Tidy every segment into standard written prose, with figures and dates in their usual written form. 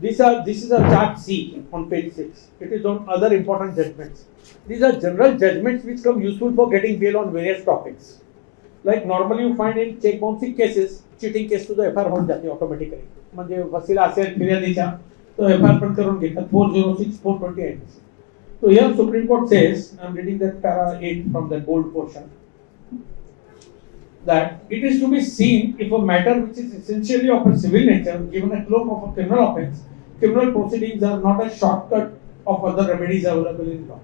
This is a chart C on page 6. It is on other important judgments. These are general judgments which come useful for getting bail on various topics. Like normally you find in check bouncing cases, cheating case to the FR होऊन जाते automatically. म्हणजे वसिला असेल फिर्यादीच्या तो FR पण करून घेतात 406 428. So here Supreme Court says, I am reading that para 8 from the bold portion, that it is to be seen if a matter which is essentially of a civil nature, given a cloak of a criminal offence, criminal proceedings are not a shortcut of other remedies available in law.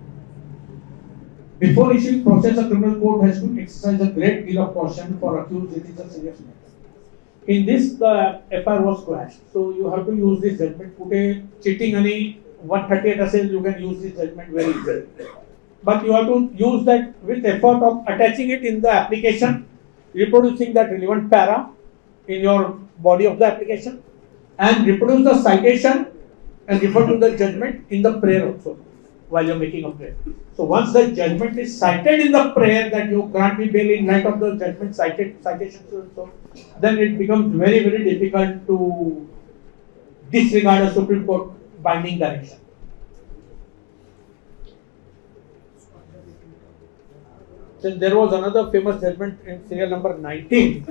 Before issuing process, a criminal court has to exercise a great deal of caution for accused. It is a serious matter. In this, the FR was quashed. So you have to use this judgment. Kutte cheating ani 138 असेल, you can use this judgment very easily. But you have to use that with effort of attaching it in the application, reproducing that relevant para in your body of the application, and reproduce the citation and refer to the judgment in the prayer also while you're making a prayer. So once the judgment is cited in the prayer that you grant me bail in light of the judgment citation, so then it becomes very, very difficult to disregard a Supreme Court binding direction. Then there was another famous judgment in serial number 19.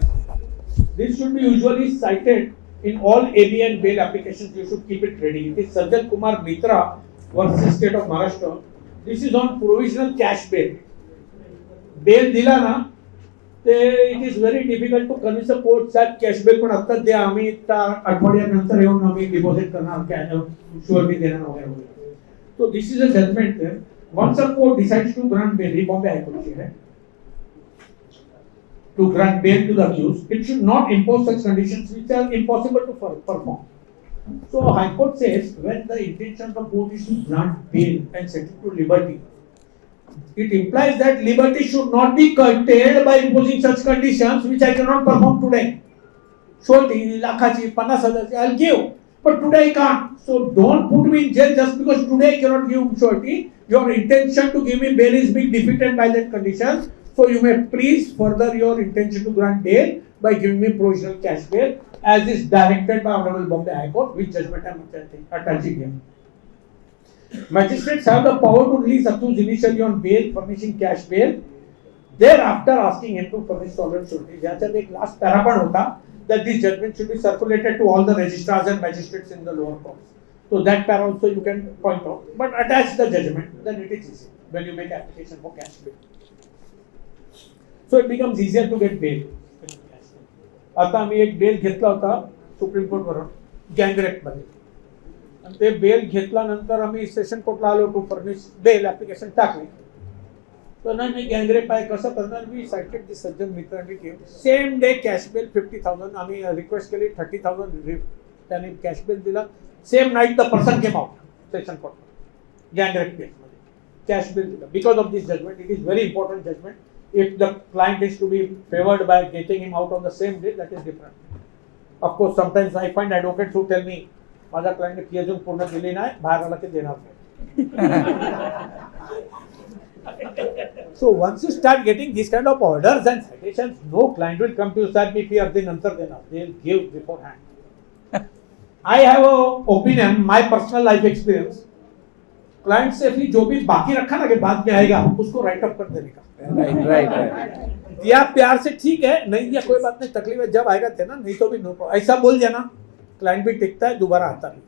This should be usually cited in all ABN bail applications. You should keep it ready. It is Sajjan Kumar Mitra versus State of Maharashtra. This is on provisional cash bail. Bail दिला ना, it is very difficult to convince a court that cash bail पण आत्ताच द्या, आम्ही आठवड्यानंतर येऊन आम्ही deposit करणार, शुअरली देणार वगैरे. So this is a judgment there. Once a court decides to grant bail, Bombay High Court है, to grant bail to the accused, it should not impose such conditions which are impossible to perform. So High Court says when the intention of the court is to grant bail and set it to liberty, it implies that liberty should not be curtailed by imposing such conditions which I cannot perform today. Surety, lakhachi, 50,000, I'll give, but today I can't. So don't put me in jail just because today I cannot give surety. Your intention to give me bail is being defeated by that condition. So you may please further your intention to grant bail by giving me provisional cash bail as is directed by Honorable Bombay High Court, which judgment I am attaching here. Magistrates have the power to release accused initially on bail, furnishing cash bail, thereafter asking him to furnish sovereign surety. ज्याच्यात एक last para पण होता that this judgment should be circulated to all the registrars and magistrates in the lower courts. So that para also you can point out, but attach the judgment, then it is easy when you make application for cash bail. So it becomes easier to get bail. आता आम्ही एक bell घेतला होता supreme court वरून gang rape मध्ये, आणि ते bell घेतल्यानंतर आम्ही सेशन कोर्टला आलो टू फर्निश बेल ऍप्लिकेशन टाकली. तर नाही मी गँगरेप आहे कसं करणार, मी साइटेड दी सज्जन मित्रांनी केलं सेम डे कॅश बेल 50,000. आम्ही रिक्वेस्ट केली 30,000, त्यांनी कॅश बेल दिला. Same night the person came out session court gangrape case मध्ये कॅश बेल दिला because of this judgement. It is very important judgement. If the client is to be favored by getting him out on the same day, that is different. Of course, sometimes I find advocates who tell me, माझा client ने fee अजून पूर्ण दिली नाही, बाहेर आला की देणार नाही. So once you start getting this kind of orders and citations, no client will come to you and me fee अर्धे नंतर देणार. They will give beforehand. I have an opinion, my personal life experience. Client से भी जो भी बाकी रखा ना कि बाद में आएगा, उसको राइट अप कर देने का. राइट. दिया प्यार से ठीक है, नहीं दिया कोई बात नहीं, तकलीफ है जब आएगा देना, नहीं तो भी नो प्रॉब्लम. ऐसा बोल दिया ना, क्लाइंट भी टिकता है, दोबारा आता नहीं.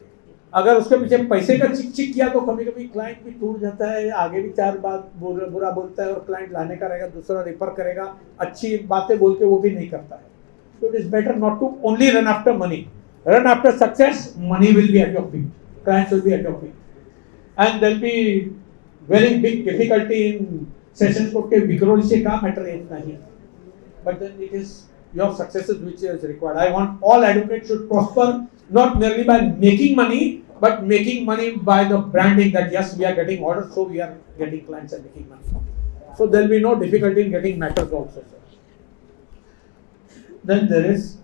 अगर उसके पीछे पैसे का चिक चिक किया तो कभी कभी क्लाइंट भी टूट जाता है, आगे भी 4 बात बुरा बोलता है और क्लाइंट लाने का रहेगा, दूसरा रेफर करेगा, अच्छी बातें बोल के वो भी नहीं करता है. So it is better not to only run after money. Run after success, money will be at your feet, clients will be at your feet. And there will be very big difficulty in sessions court के विक्रोल से काम matter इतना ही. But then it is your successes which is required. I want all advocates should prosper not merely by making money, but making money by the branding that yes we are getting orders, so we are getting clients and making money. So there will be no difficulty in getting matters also. Then there is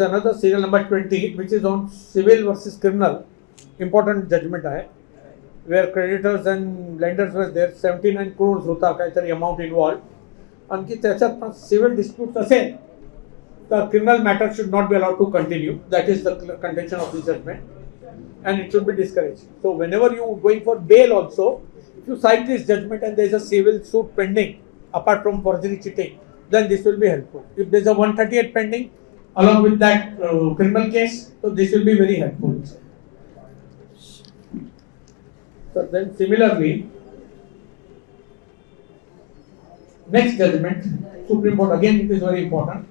another serial number 20 which is on civil versus criminal. Important judgment आहे, where creditors and lenders were there. 79 crores होता काहीतरी amount involve. आणखी त्याच्यात पण civil dispute असेल the criminal matter should not be allowed to continue. That is the contention of the judgment, and it should be discouraged. So whenever you are going for bail also, if you cite this judgment and there is a civil suit pending apart from forgery cheating, then this will be helpful. If there is a 138 pending along with that criminal case, so this will be very helpful. So then similarly, next judgment, Supreme Court, again it is very important.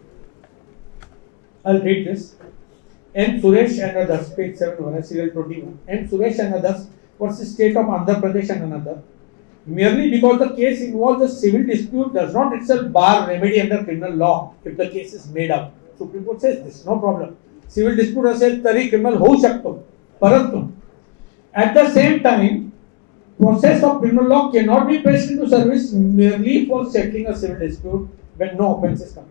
I'll read this. M. Suresh and others, page 7, serial 21. M. Suresh and others versus State of Andhra Pradesh and another. Merely because the case involves a civil dispute does not itself bar remedy under criminal law if the case is made up. Supreme Court says this, no problem. Civil dispute असेल तरी criminal होऊ शकतो. परंतु at the same time, process of criminal law cannot be placed into service merely for settling a civil dispute when no offence is committed.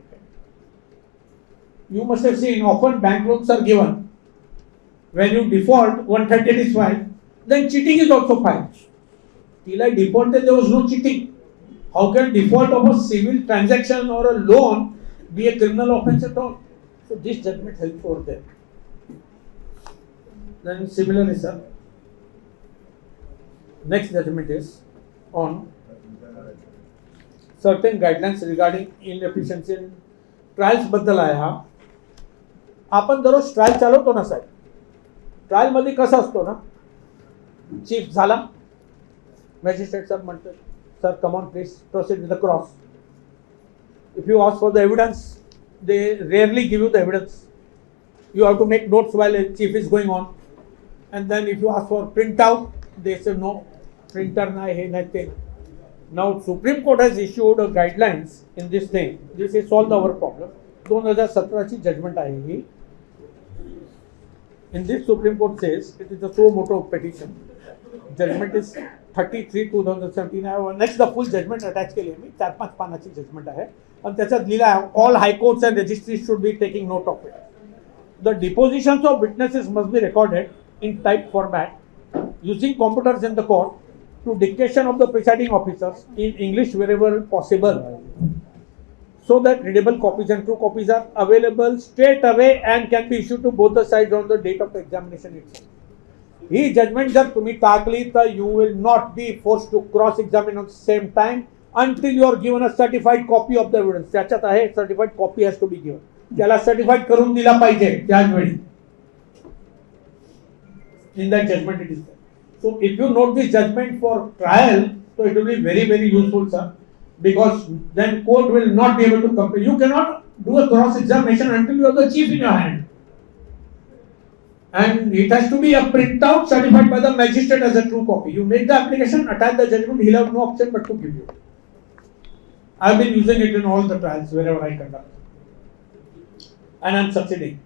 You must have seen often bank loans are given. When you default, 138 is filed, then cheating is also filed. Till I defaulted, there was no cheating. How can default of a civil transaction or a loan be a criminal offence at all? So this judgment helps over there. Then similarly, sir, next judgment is on certain guidelines regarding inefficiency in trials बद्दल आहे हा. आपण दररोज trial चालवतो ना साहेब. Trial मध्ये कसं असतो ना, चीफ झाला, मॅजिस्ट्रेट सर म्हणतात sir come on please proceed with the cross. If you ask for the evidence, they rarely give you the evidence. You have to make notes while a chief is going on, and then if you ask for printout, they say no, printer nahi hai nothing. Now Supreme Court has issued a guidelines in this thing. This is solve our problem. 2017 ची judgment आहे ही. In this Supreme Court says it is a suo motu petition. Judgment is 33 2017 आहे. Next the full judgment attach केली आहे मी. 4-5 पानाची judgement आहे आणि त्याच्यात लिहिलं आहे all high courts and registries should be taking note of it. The depositions of witnesses must be recorded in typed format using computers in the court to dictation of the presiding officers in English wherever possible, so that readable copies and true copies are available straight away and can be issued to both the sides on the date of the examination itself. ही judgment जर तुम्ही टाकली तर you will not be forced to cross examine on the same time until you are given a certified copy of the evidence. त्याच्यात आहे certified copy has to be given. त्याला certified करून दिला पाहिजे त्याच वेळी. In that judgment it is there. So if you note this judgment for trial, so it will be very, very useful, sir, because then court will not be able to compare. You cannot do a cross examination until you have the chief in your hand. And it has to be a printout certified by the magistrate as a true copy. You make the application, attach the judgment, he'll have no option but to give you. I've been using it in all the trials wherever I conduct. And I'm succeeding.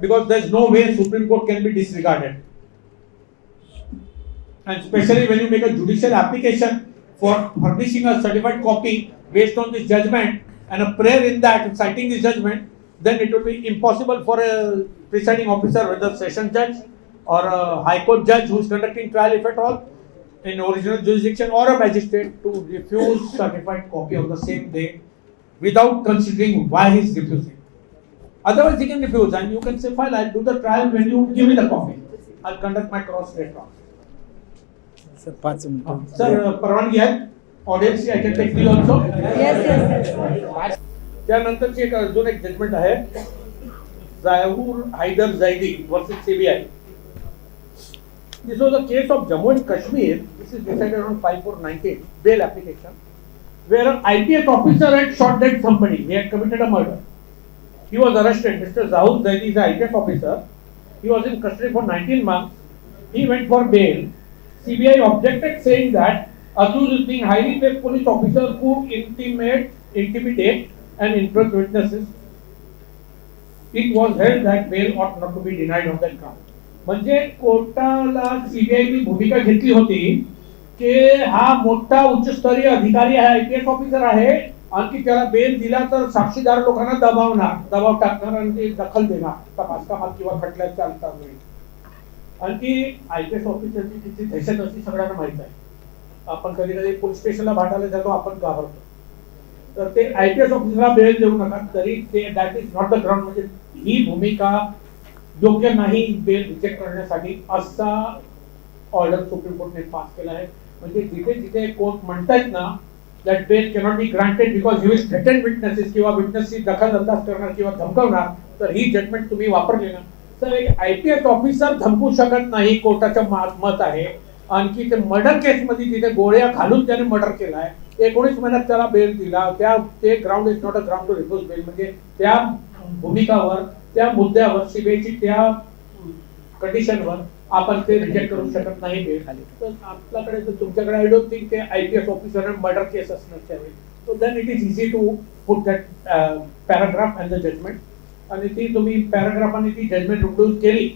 Because there's no way Supreme Court can be disregarded. And especially when you make a judicial application for furnishing a certified copy based on this judgment and a prayer in that citing this judgment, then it will be impossible for a presiding officer, whether session judge or a high court judge who is conducting trial, if at all, in original jurisdiction, or a magistrate to refuse certified copy of the same day without considering why he is refusing. Otherwise, he can refuse and you can say, fine, I'll do the trial when you give me the copy. I'll conduct my cross later on. Sir, 5 minutes. Sir, परवानगी आहे? Audience, I can take you also? Yes. त्यानंतरची एक अजून एक judgement आहे Zahoor Haider Zaidi versus CBI. This was a case of Jammu and Kashmir. This is decided on 5/4/19 bail application, where an IPS officer had shot dead somebody. He had committed a murder. He was arrested. Mr. Zahur Zaidi is an IPS officer. He was in custody for 19 months. He went for bail. CBI objected, saying that accused is being highly paid police officer who intimidate and influence witnesses. It was held that bail ought not to be denied on that ground. म्हणजे कोर्टाला सीबीआयनी भूमिका घेतली होती की हा मोठा उच्चस्तरीय अधिकारी आहे, आयपीएस ऑफिसर आहे, आणखी त्याला बेल दिला तर साक्षीदार लोकांना दबाव टाकणार आणि ते दखल देणार तपास कामात किंवा खटल्यात चालता वेळी. आणखी आयपीएस ऑफिसरची किती दहशत असते सगळ्यांना माहित आहे. आपण कधी कधी पोलीस स्टेशनला भांडायला जातो, आपण घाबरतो. तर ते IPS ऑफिसरला बेल देऊ नका, तरी ते that is not the ground, म्हणजे ही भूमिका योग्य नाही बेल रिजेक्ट करण्यासाठी, असा ऑर्डर सुप्रीम कोर्टने पास केला आहे. म्हणजे जिथे जिथे कोर्ट म्हणतायत ना that bail cannot be granted because he will threaten witnesses किंवा विटनेसची दखलअंदाज करणार किंवा धमकवणार, तर ही जजमेंट तुम्ही वापरली ना, तर एक IPS ऑफिसर धमकू शकत नाही, कोर्टाचं मत आहे. आणखी ते मर्डर केस मध्ये तिथे गोळ्या घालून त्याने मर्डर केलाय, 19 महिन्यात त्याला बेल दिला, ते ground is not a ground to refuse bail. म्हणजे त्या भूमिकावर, त्या मुद्द्यावर, सीबीआयची त्या कंडिशनवर आपण ते रिजेक्ट करू शकत नाही बेल. तर आपल्याकडे जर तुमच्याकडे आय डोंट थिंक ते IPS ऑफिसर मर्डर केस असणार त्यावेळी, so then it is easy to put that paragraph and the judgment, आणि ती तुम्ही पॅराग्राफ आणि ती जजमेंट रिड्यूस केली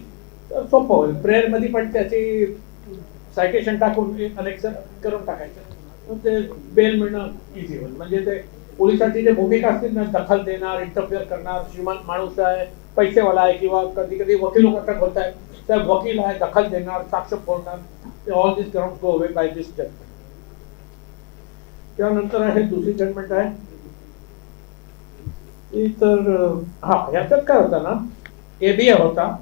तर सोपं होईल. प्रेयर मध्ये पण त्याची सायटेशन टाकून अनेक्शन करून टाकायचं, ते बेल मिळणं इझी होईल. म्हणजे ते पोलिसांची जे भूमिका असतील ना, दखल देणार, इंटरफिअर करणार, श्रीमंत माणूस आहे, पैसेवाला आहे, किंवा कधी कधी वकील लोकांना होत आहे, त्या वकील आहे, दखल देणार, साक्ष फोडणार, all this ground go away by this judgement. त्यानंतर आहे दुसरी जजमेंट आहे ती, तर ह्याच्यात काय होता ना, ABA होता,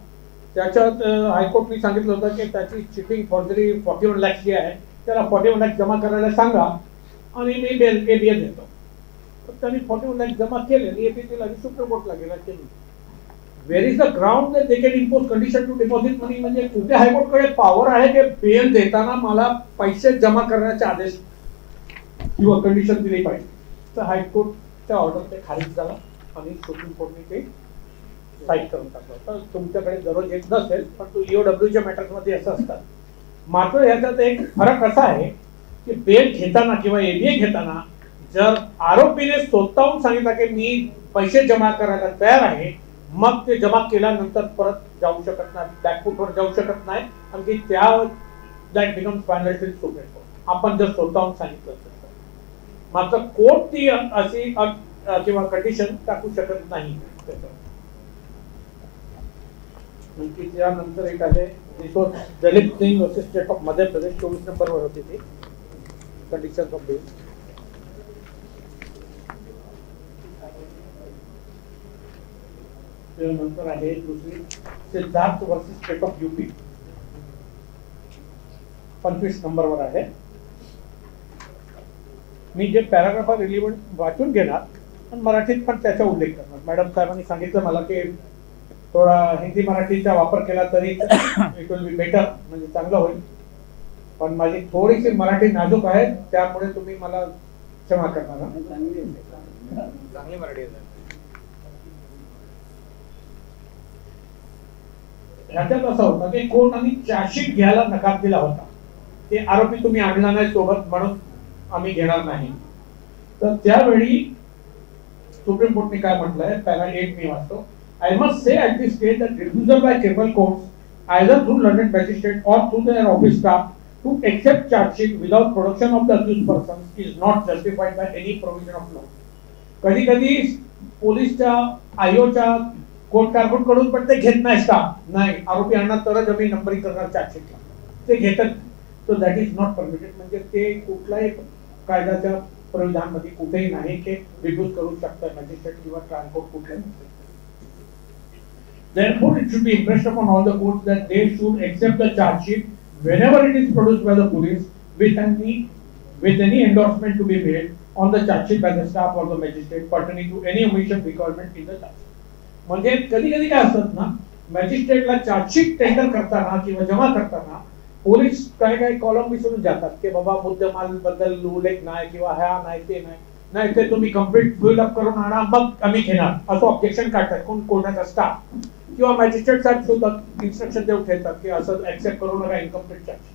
त्याच्यात हायकोर्टने सांगितलं होतं की त्याची चिटिंग फॉर्जरी 41 लाख जी आहे त्याला 41 लाख जमा करायला सांगा आणि मी बेल ABA देतो. तर त्यांनी 41 लाख जमा केले आणि ABA दिला आणि सुप्रीम कोर्टला गेला की where is the ground that they can impose condition to deposit money. म्हणजे कुठे हायकोर्टकडे पॉवर आहे की बेल देताना मला पैसे जमा करण्याचे आदेश किंवा कंडिशन दिली पाहिजे. तर हायकोर्टच्या ऑर्डर ते खारिज झाला आणि सुप्रीम कोर्टने ते साईड करून टाकलं. तर तुमच्याकडे दररोज येत नसेल, पण तो EOWच्या मॅटर्स मध्ये असं असतात. मात्र याच्यात एक फरक असा आहे की बेल घेताना किंवा ABA घेताना जर आरोपीने स्वतःहून सांगितलं की मी पैसे जमा करायला तयार आहे, मग ते जमा केल्यानंतर परत जाऊ शकत नाही, बॅकफूटवर जाऊ शकत नाही, आणि त्या that becomes final till supreme court. आपण जर स्वतःहून सांगितलं तर मात्र कोर्ट ती अशी किंवा कंडिशन टाकू शकत नाही. त्यानंतर एक आहे दलित Singh versus state of Madhya Pradesh, 24 नंबरवर होती ती कंडिशन ऑफ बेल. त्यानंतर आहे दुसरी Siddharth versus state of UP, 25 नंबरवर आहे. मी जे पॅराग्राफ रिलिव्हंट वाचून घेणार पण मराठीत पण त्याचा उल्लेख करणार. मॅडम साहेबांनी सांगितलं मला की थोडा हिंदी मराठीचा वापर केला तरी इट विल बी बेटर, म्हणजे चांगलं होईल. पण माझी थोडीशी मराठी नाजूक आहे, त्यामुळे तुम्ही मला क्षमा करणार. चांगली मराठी आहे. ह्याच्यात असं होतं की कोर्टाने चार्जशीट घ्यायला नकार दिला होता, ते आरोपी तुम्ही आणला नाही सोबत म्हणून आम्ही घेणार नाही. तर त्यावेळी सुप्रीम कोर्टने काय म्हटलंय, पॅरा 8 मी वाचतो. I must say at this stage that refusal by criminal courts, either through London magistrate or through their office staff, to accept charge sheet without production of the accused persons is not justified by any provision of law. कधी कधी पोलीसच्या IOच्या court कारकून कडून पण ते घेत नाही staff, नाही आरोपी आणणार तरच आम्ही नंबरिंग करणार चार्जशीटला, ते घेतात. So that is not permitted. म्हणजे ते कुठल्याही कायद्याच्या परिधानमध्ये कुठेही नाही की रिफ्यूज करू शकतात मॅजिस्ट्रेट किंवा ट्रायल कोर्ट कुठल्याही. Therefore, it should be impressed upon all the courts that they should accept the charge sheet whenever it is produced by the police with any endorsement to be made on the charge sheet by the staff or the magistrate pertaining to any omission requirement in the charge sheet. म्हणजे कधी कधी काय असतात ना, मॅजिस्ट्रेटला chargesheet tender करताना किंवा जमा करताना पोलीस काय काय कॉलम विसरून जातात की बाबा मुद्देमाल बद्दल उल्लेख नाही किंवा हा नाही ते नाही, ते तुम्ही कम्प्लीट फिलअप करून आणा मग आम्ही घेणार असं ऑब्जेक्शन काढतात कोण कोर्टाचा स्टाफ किंवा मॅजिस्ट्रेट साहेब सुद्धा इन्स्ट्रक्शन देऊन ठेवतात की असं ऍक्सेप्ट करू नका इनकम्प्लीट चार्जशीट.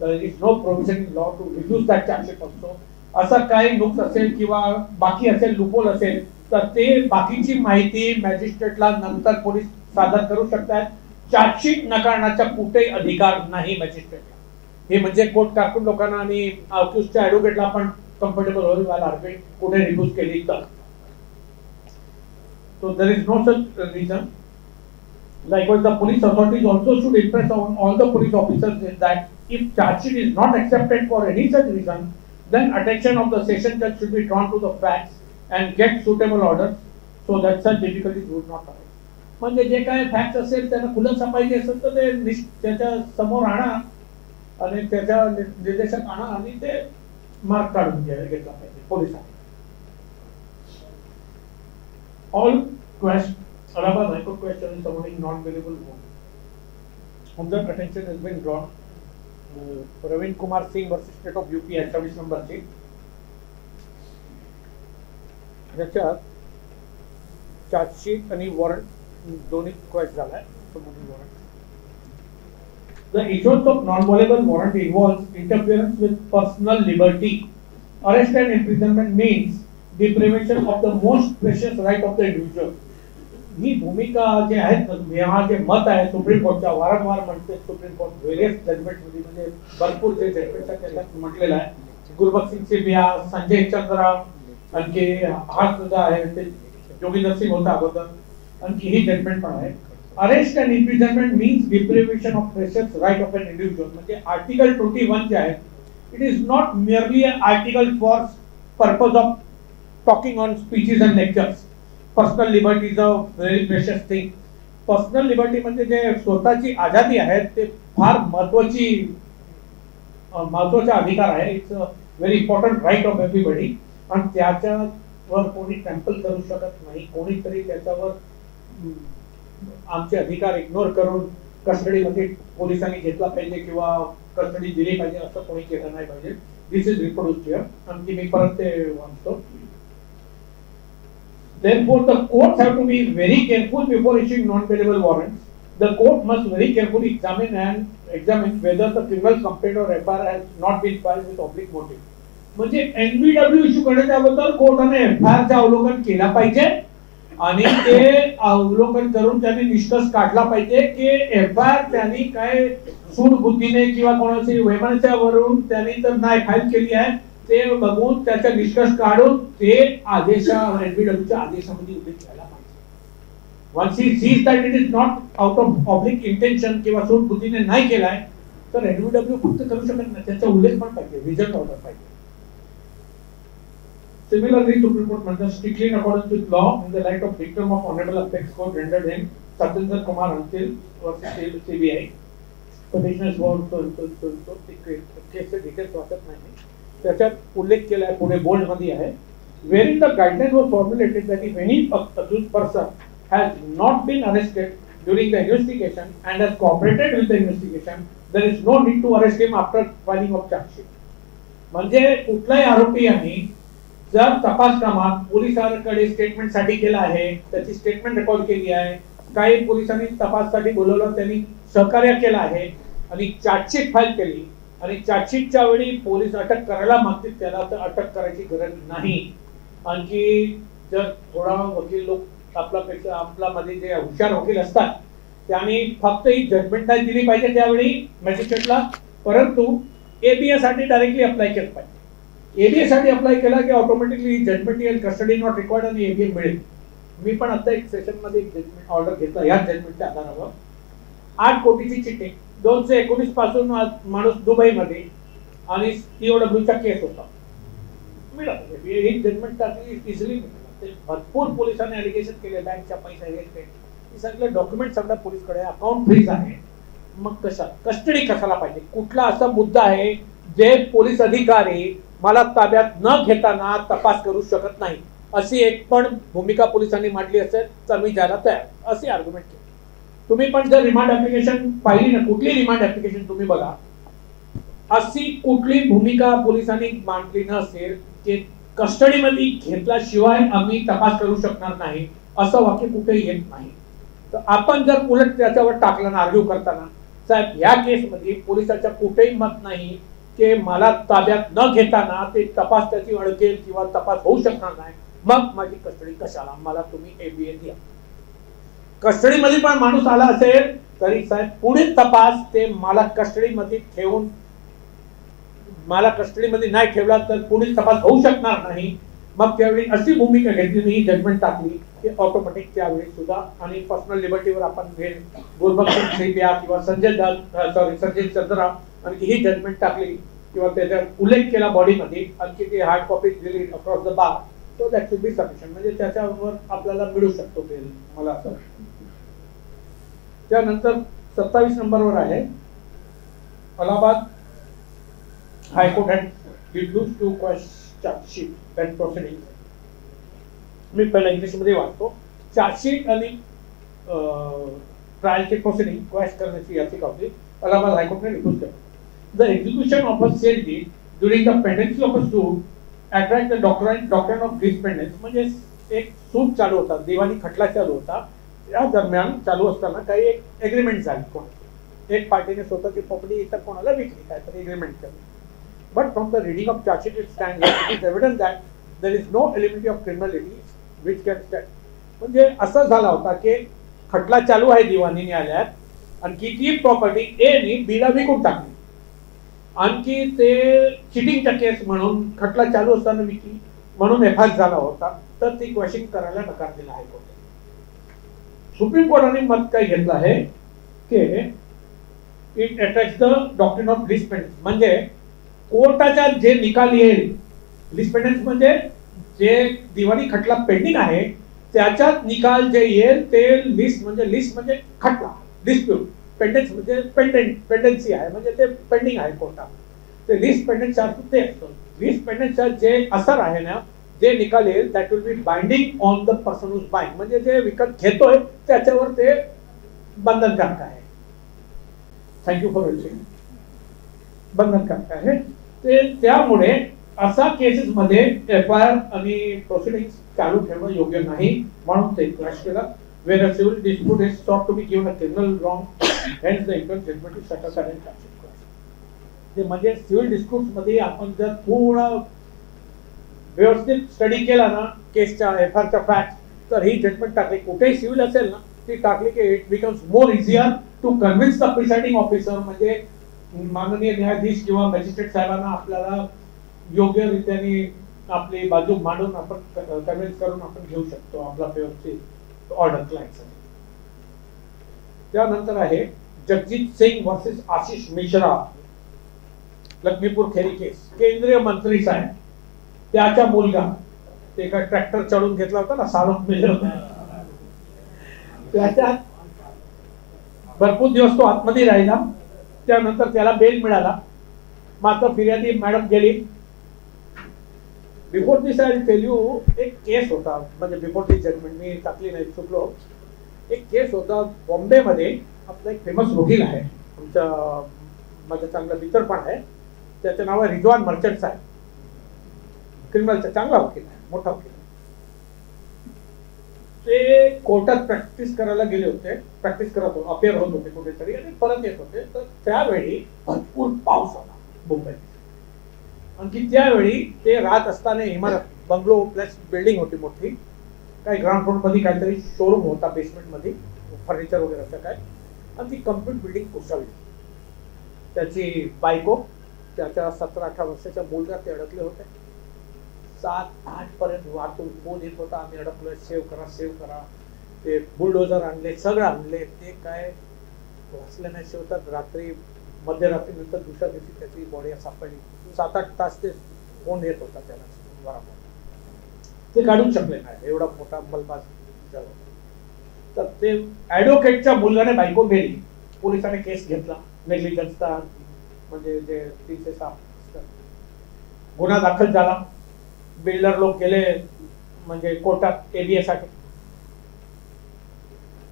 तर is no provision in law to reduce that chargesheet also. असं काही नुक्स असेल किंवा बाकी असेल लुपोल असेल तर ते बाकीची माहिती मॅजिस्ट्रेटला नंतर पोलीस सादर करू शकतात. चार्जशीट नकारण्याचा कुठेही अधिकार नाही मॅजिस्ट्रेटला. हे म्हणजे कोर्ट कारकून लोकांना आणि अक्यूजच्या ऍडव्होकेटला पण कम्फर्टेबल होईल व्हायला हरकत कुठे रिफ्यूज केली तर. So there is no such reason. Likewise, the police authorities also should impress on all the police officers that if charge sheet is not accepted for any such reason, then attention of the session judge should be drawn to the facts and get suitable orders so that such difficulties would not arise. म्हणजे जे काय fact असेल त्यांना खुलासा पाहिजे असेल तर ते त्याच्या समोर आणा आणि त्याच्या निर्देशक आणा आणि ते मार्क काढून घेतला पाहिजे पोलिसांनी. All Allahabad High Court question surrounding non-bailable bond. On that attention has been drawn. Praveen Kumar Singh versus State of UP at 26 number ची. त्याच्यात चार्जशीट आणि वॉरंट दोन्ही क्वेश्चन झालाय. The issuance of non-bailable warrant involves interference with personal liberty. Arrest and imprisonment means deprivation of the most precious right of the individual. ही भूमिका जे आहेत हा जे मत आहे सुप्रीम कोर्टचा वारंवार म्हणते सुप्रीम कोर्ट व्हेरियस जजमेंट मध्ये म्हणजे भरपूर जे जजमेंट म्हटलेलं आहे. गुरबख्श सिंग सिबिया, संजय चंद्रा, आणखी हा सुद्धा आहे ते जोगिंदर सिंग होता अगोदर, आणखी ही जजमेंट पण आहे. Arrest and imprisonment means deprivation of precious right of an individual. म्हणजे आर्टिकल 21 जे आहे it is not merely a article for purpose of talking on speeches and lectures. Personal liberty is a very precious thing. Personal liberty म्हणजे जे स्वतःची आझादी आहे ते फार महत्वाचा अधिकार आहे. It's a very important right of everybody आणि त्याच्यावर कोणी टॅम्पल करू शकत नाही. कोणीतरी त्याच्यावर आमचे अधिकार इग्नोर करून कस्टडीमध्ये पोलिसांनी घेतला पाहिजे किंवा कस्टडी दिली पाहिजे असं कोणी केलं नाही पाहिजे. दिस इज रिप्रोड्यूस्ड हिअर. आणखी मी परत ते वाचतो. Therefore, the courts have to be very careful before issuing non-bailable warrants. The court must very carefully examine whether the criminal complaint or FIR has not been filed with oblique motive. म्हणजे NBW issue करण्याच्या अगोदर कोर्टाने FIR चे अवलोकन केला पाहिजे आणि ते अवलोकन करून त्यांनी निष्कर्ष काढला पाहिजे की FIR त्यांनी काय सूडबुद्धीने किंवा कोणाची वैमनस्यावरून त्यांनी तर नाही फाईल केली आहे ते बघून त्याचा निष्कर्ष काढून ते एनबीडब्ल्यूच्या आदेशामध्ये उल्लेख केला पाहिजे. Once he sees that it is not out of oblique intention किंवा सूडबुद्धीने नाही केलाय तर एनबीडब्ल्यू फक्त करू शकत नाही. त्याचा उल्लेख पण पाहिजे, रिझल्ट ऑर्डर पाहिजे. Similarly, Supreme Court म्हणतात strictly in accordance with law in the light of dictum of Honorable Apex Court rendered in Satinder Kumar Antil versus CBI. Petitioners were so केसचे डिटेल्स वाचत नाही. त्याच्यात उल्लेख केला आहे पुढे बोल्ड मध्ये आहे. Wherein the guideline was formulated that if any accused person has not been arrested during the investigation and has cooperated with the investigation, there is no need to arrest him after filing of charge sheet. म्हणजे कुठलाही आरोपी यांनी जर तपास कामात पोलिसांकडे statement साठी केला आहे, त्याची स्टेटमेंट रेकॉर्ड केली आहे, काही पोलिसांनी तपाससाठी बोलवलं, त्यांनी सहकार्य केलं आहे आणि चार्जशीट फाईल केली आणि चार्जशीटच्या वेळी पोलीस अटक करायला मागतील त्याला तर अटक करायची गरज नाही. आणखी जर थोडा वकील लोक आपल्यामध्ये जे हुशार वकील असतात त्यांनी फक्त ही जजमेंट नाही दिली पाहिजे त्यावेळी मॅजिस्ट्रेटला, परंतु एबीए साठी डायरेक्टली अप्लाय केलं पाहिजे. एबीए साठी अप्लाय केला की ऑटोमॅटिकली जजमेंट येईल, कस्टडी नॉट रिक्वायर्ड आणि एबीए मिळेल. मी पण आता एक सेशन मध्ये जजमेंट ऑर्डर घेतला या जजमेंटच्या आधारावर. 8 कोटीची चिठ्ठी 219 पासून माणूस दुबई मध्ये आणि ईओडब्ल्यूचा केस होता. ही जजमेंट टाकली इझिली मिळाला. भरपूर पोलिसांनी अलिगेशन केले बँकच्या पैसा हे सगळं डॉक्युमेंट सगळं पोलीसकडे, अकाउंट फ्रीज आहे. मग कशा कस्टडी कशाला पाहिजे? कुठला असा मुद्दा आहे जे पोलीस अधिकारी मला ताब्यात न घेताना तपास करू शकत नाही अशी एक पण भूमिका पोलिसांनी मांडली असेल तर मी जायला तयार अशी आर्ग्युमेंट केली. तुम्ही पण जर रिमांड ऍप्लिकेशन पाहिली ना, कुठली रिमांड ऍप्लिकेशन तुम्ही बघा, अशी कुठली भूमिका पोलिसांनी मांडली नसेल की कस्टडीमध्ये घेतल्याशिवाय आम्ही तपास करू शकणार नाही असं वाक्य कुठेही येत नाही. तर आपण जर उलट त्याच्यावर टाकलं ना आर्ग्यू करताना, साहेब या केसमध्ये पोलिसाच्या कुठेही मत नाही की मला ताब्यात न घेताना ते तपास त्याची अडकेल किंवा तपास होऊ शकणार नाही, मग माझी कस्टडी कशाला, मला तुम्ही एबीए द्या. कस्टडीमध्ये पण माणूस आला असेल तरी साहेब पुढील तपास ते मला कस्टडीमध्ये ठेवून, मला कस्टडीमध्ये नाही ठेवला तर पुढील तपास होऊ शकणार नाही. मग त्यावेळी अशी भूमिका घेतली, मी जजमेंट टाकली की ऑटोमॅटिक त्यावेळी सुद्धा आणि पर्सनल लिबर्टीवर आपण गुरबख्श सिंग किंवा संजय चंद्रा आणि ही जजमेंट टाकली किंवा त्याच्यात उल्लेख केला बॉडीमध्ये आणखी ती हार्ड कॉपी दिली अक्रॉस द बार, तो दॅट शुड बी सफिशियंट. म्हणजे त्याच्यावर आपल्याला मिळू शकतो बेल, मला असं वाटतं. त्यानंतर 27 नंबरवर आहे, Allahabad high court had reduced to quash chargesheet and proceeding. मी पहिला इंग्लिशमध्ये वाचतो. चार्जशीट आणि ट्रायलची प्रोसिडिंग क्वॅश करण्याची याचिका होती. अलाहाबाद हायकोर्टने रिड्यूस केलं. The execution of a sale deed during the pendency of a suit attract the doctrine of dispendence. म्हणजे एक सूट चालू होता, दिवाणी खटला चालू होता. या दरम्यान चालू असताना काही एक एग्रीमेंट झाली कोणाची, एक पार्टीने स्वतःची प्रॉपर्टी इतर कोणाला विकली, काहीतरी एग्रीमेंट केली. But from the reading of chargesheet it stand it is evident that there is no element of criminality which can stand. म्हणजे असं झाला होता की खटला चालू आहे दिवाणी न्यायालयात, आणखी ती प्रॉपर्टी एने बीला विकून टाकली, आणखी ते चिटिंगचा केस म्हणून खटला चालू असताना विकली म्हणून एफआयआर झाला होता. तर ती क्वेश्चन करायला नकार दिला आहे कोर्टाने. सुप्रीम कोर्टाने मत काय घेतलं आहे की it attach the doctrine of dispendence. म्हणजे कोर्टाचा जे निकाल येईल, डिसपेंडन्स म्हणजे जे दिवाणी खटला पेंडिंग आहे त्याच्यात निकाल जे येईल ते लिस्ट म्हणजे खटला, डिस्प्यूट. पेंडन्स म्हणजे पेंडन्सी आहे, म्हणजे ते पेंडिंग आहे कोर्टात. ते लिस्ट पेंडन्सचा अर्थ ते असतो. लिस्ट पेंडन्सचा जे असर आहे ना, जे निकाल येईल that will be binding on the person whose buying. म्हणजे जे विकत घेतोय त्याच्यावर ते बंधनकारक आहे. Thank you for listening. बंधनकारक आहे ते. त्यामुळे असा केसेस मध्ये एफआयआर आणि प्रोसिडिंग चालू ठेवणं योग्य नाही, म्हणून ते क्रॅश केलं. Where a civil dispute is sought to be given a criminal wrong, hence the equal judgment is set aside and cancelled. ते म्हणजे सिव्हिल डिस्प्यूट्स मध्ये आपण जर पूर्ण व्यवस्थित स्टडी केला ना केसच्या एफआयआरच्या फॅक्ट, तर ही जजमेंट टाकली कुठेही सिव्हिल असेल ना ती टाकली की it becomes more easier to convince the presiding officer. म्हणजे माननीय न्यायाधीश किंवा मॅजिस्ट्रेट साहेबांना आपल्याला योग्यरित्याने आपली बाजू मांडून आपण कन्व्हिन्स करून आपण घेऊ शकतो आपला फेवरची ऑर्डर क्लायंटसाठी. त्यानंतर आहे जगजीत सिंग वर्सेस आशिष मिश्रा, लक्ष्मीपूर खेरी केस. केंद्रीय मंत्री साहेब त्याचा मुलगा ते का ट्रॅक्टर चढून घेतला होता ना, सारोत मिळलं होतं, त्याच्यात भरपूर दिवस तो आतमध्ये राहिला. त्यानंतर त्याला बेल मिळाला. मात्र फिर्यादी मॅडम गेली. Before this I tell you, एक केस होता, म्हणजे बिफोर दिस जजमेंट मी टाकली नाही, चुकलो. एक केस होता बॉम्बेमध्ये. आपला एक फेमस वकील आहे, आमच्या माझं चांगला मित्र पण आहे, त्याचं नाव आहे रिजवान मर्चंट साहेब. क्रिमिनलचा चांगला वकील आहे, मोठा वकील. ते कोर्टात प्रॅक्टिस करायला गेले होते, प्रॅक्टिस करत होते, अपेअर होत होते कुठेतरी आणि परत येत होते. तर त्यावेळी भरपूर पाऊस आला मुंबईत. आणखी त्यावेळी ते राहत असताना इमारत, बंगलो प्लस बिल्डिंग होती मोठी, काही ग्राउंड फ्लोर मध्ये काहीतरी शोरूम होता, बेसमेंट मध्ये फर्निचर वगैरे असं काय, आणि ती कम्प्लीट बिल्डिंग कोसळली. त्याची बायको, त्याच्या 17-18 वर्षाच्या मुलगा ते अडकले होते. 7-8 पर्यंत वाहतूक फोन येत होता, आम्ही अडकलोय, सेव्ह करा. ते बुलडोजर आणले, सगळं आणले, ते काय वाचलं नाही. शेवटात रात्री मध्यरात्री नंतर दुसऱ्या दिवशी त्याची बॉडी सापडली. 7-8 तास ते फोन येत होता त्याला, ते काढूच शकले नाही, एवढा मोठा मलबाज झाला. तर ते ऍडव्होकेटच्या मुलगाने बायको गेली, पोलिसांनी केस घेतला, नेग्लिजन्सचा म्हणजे जे 306 गुन्हा दाखल झाला. बिल्डर लोक गेले म्हणजे कोर्टात एबीए साठी.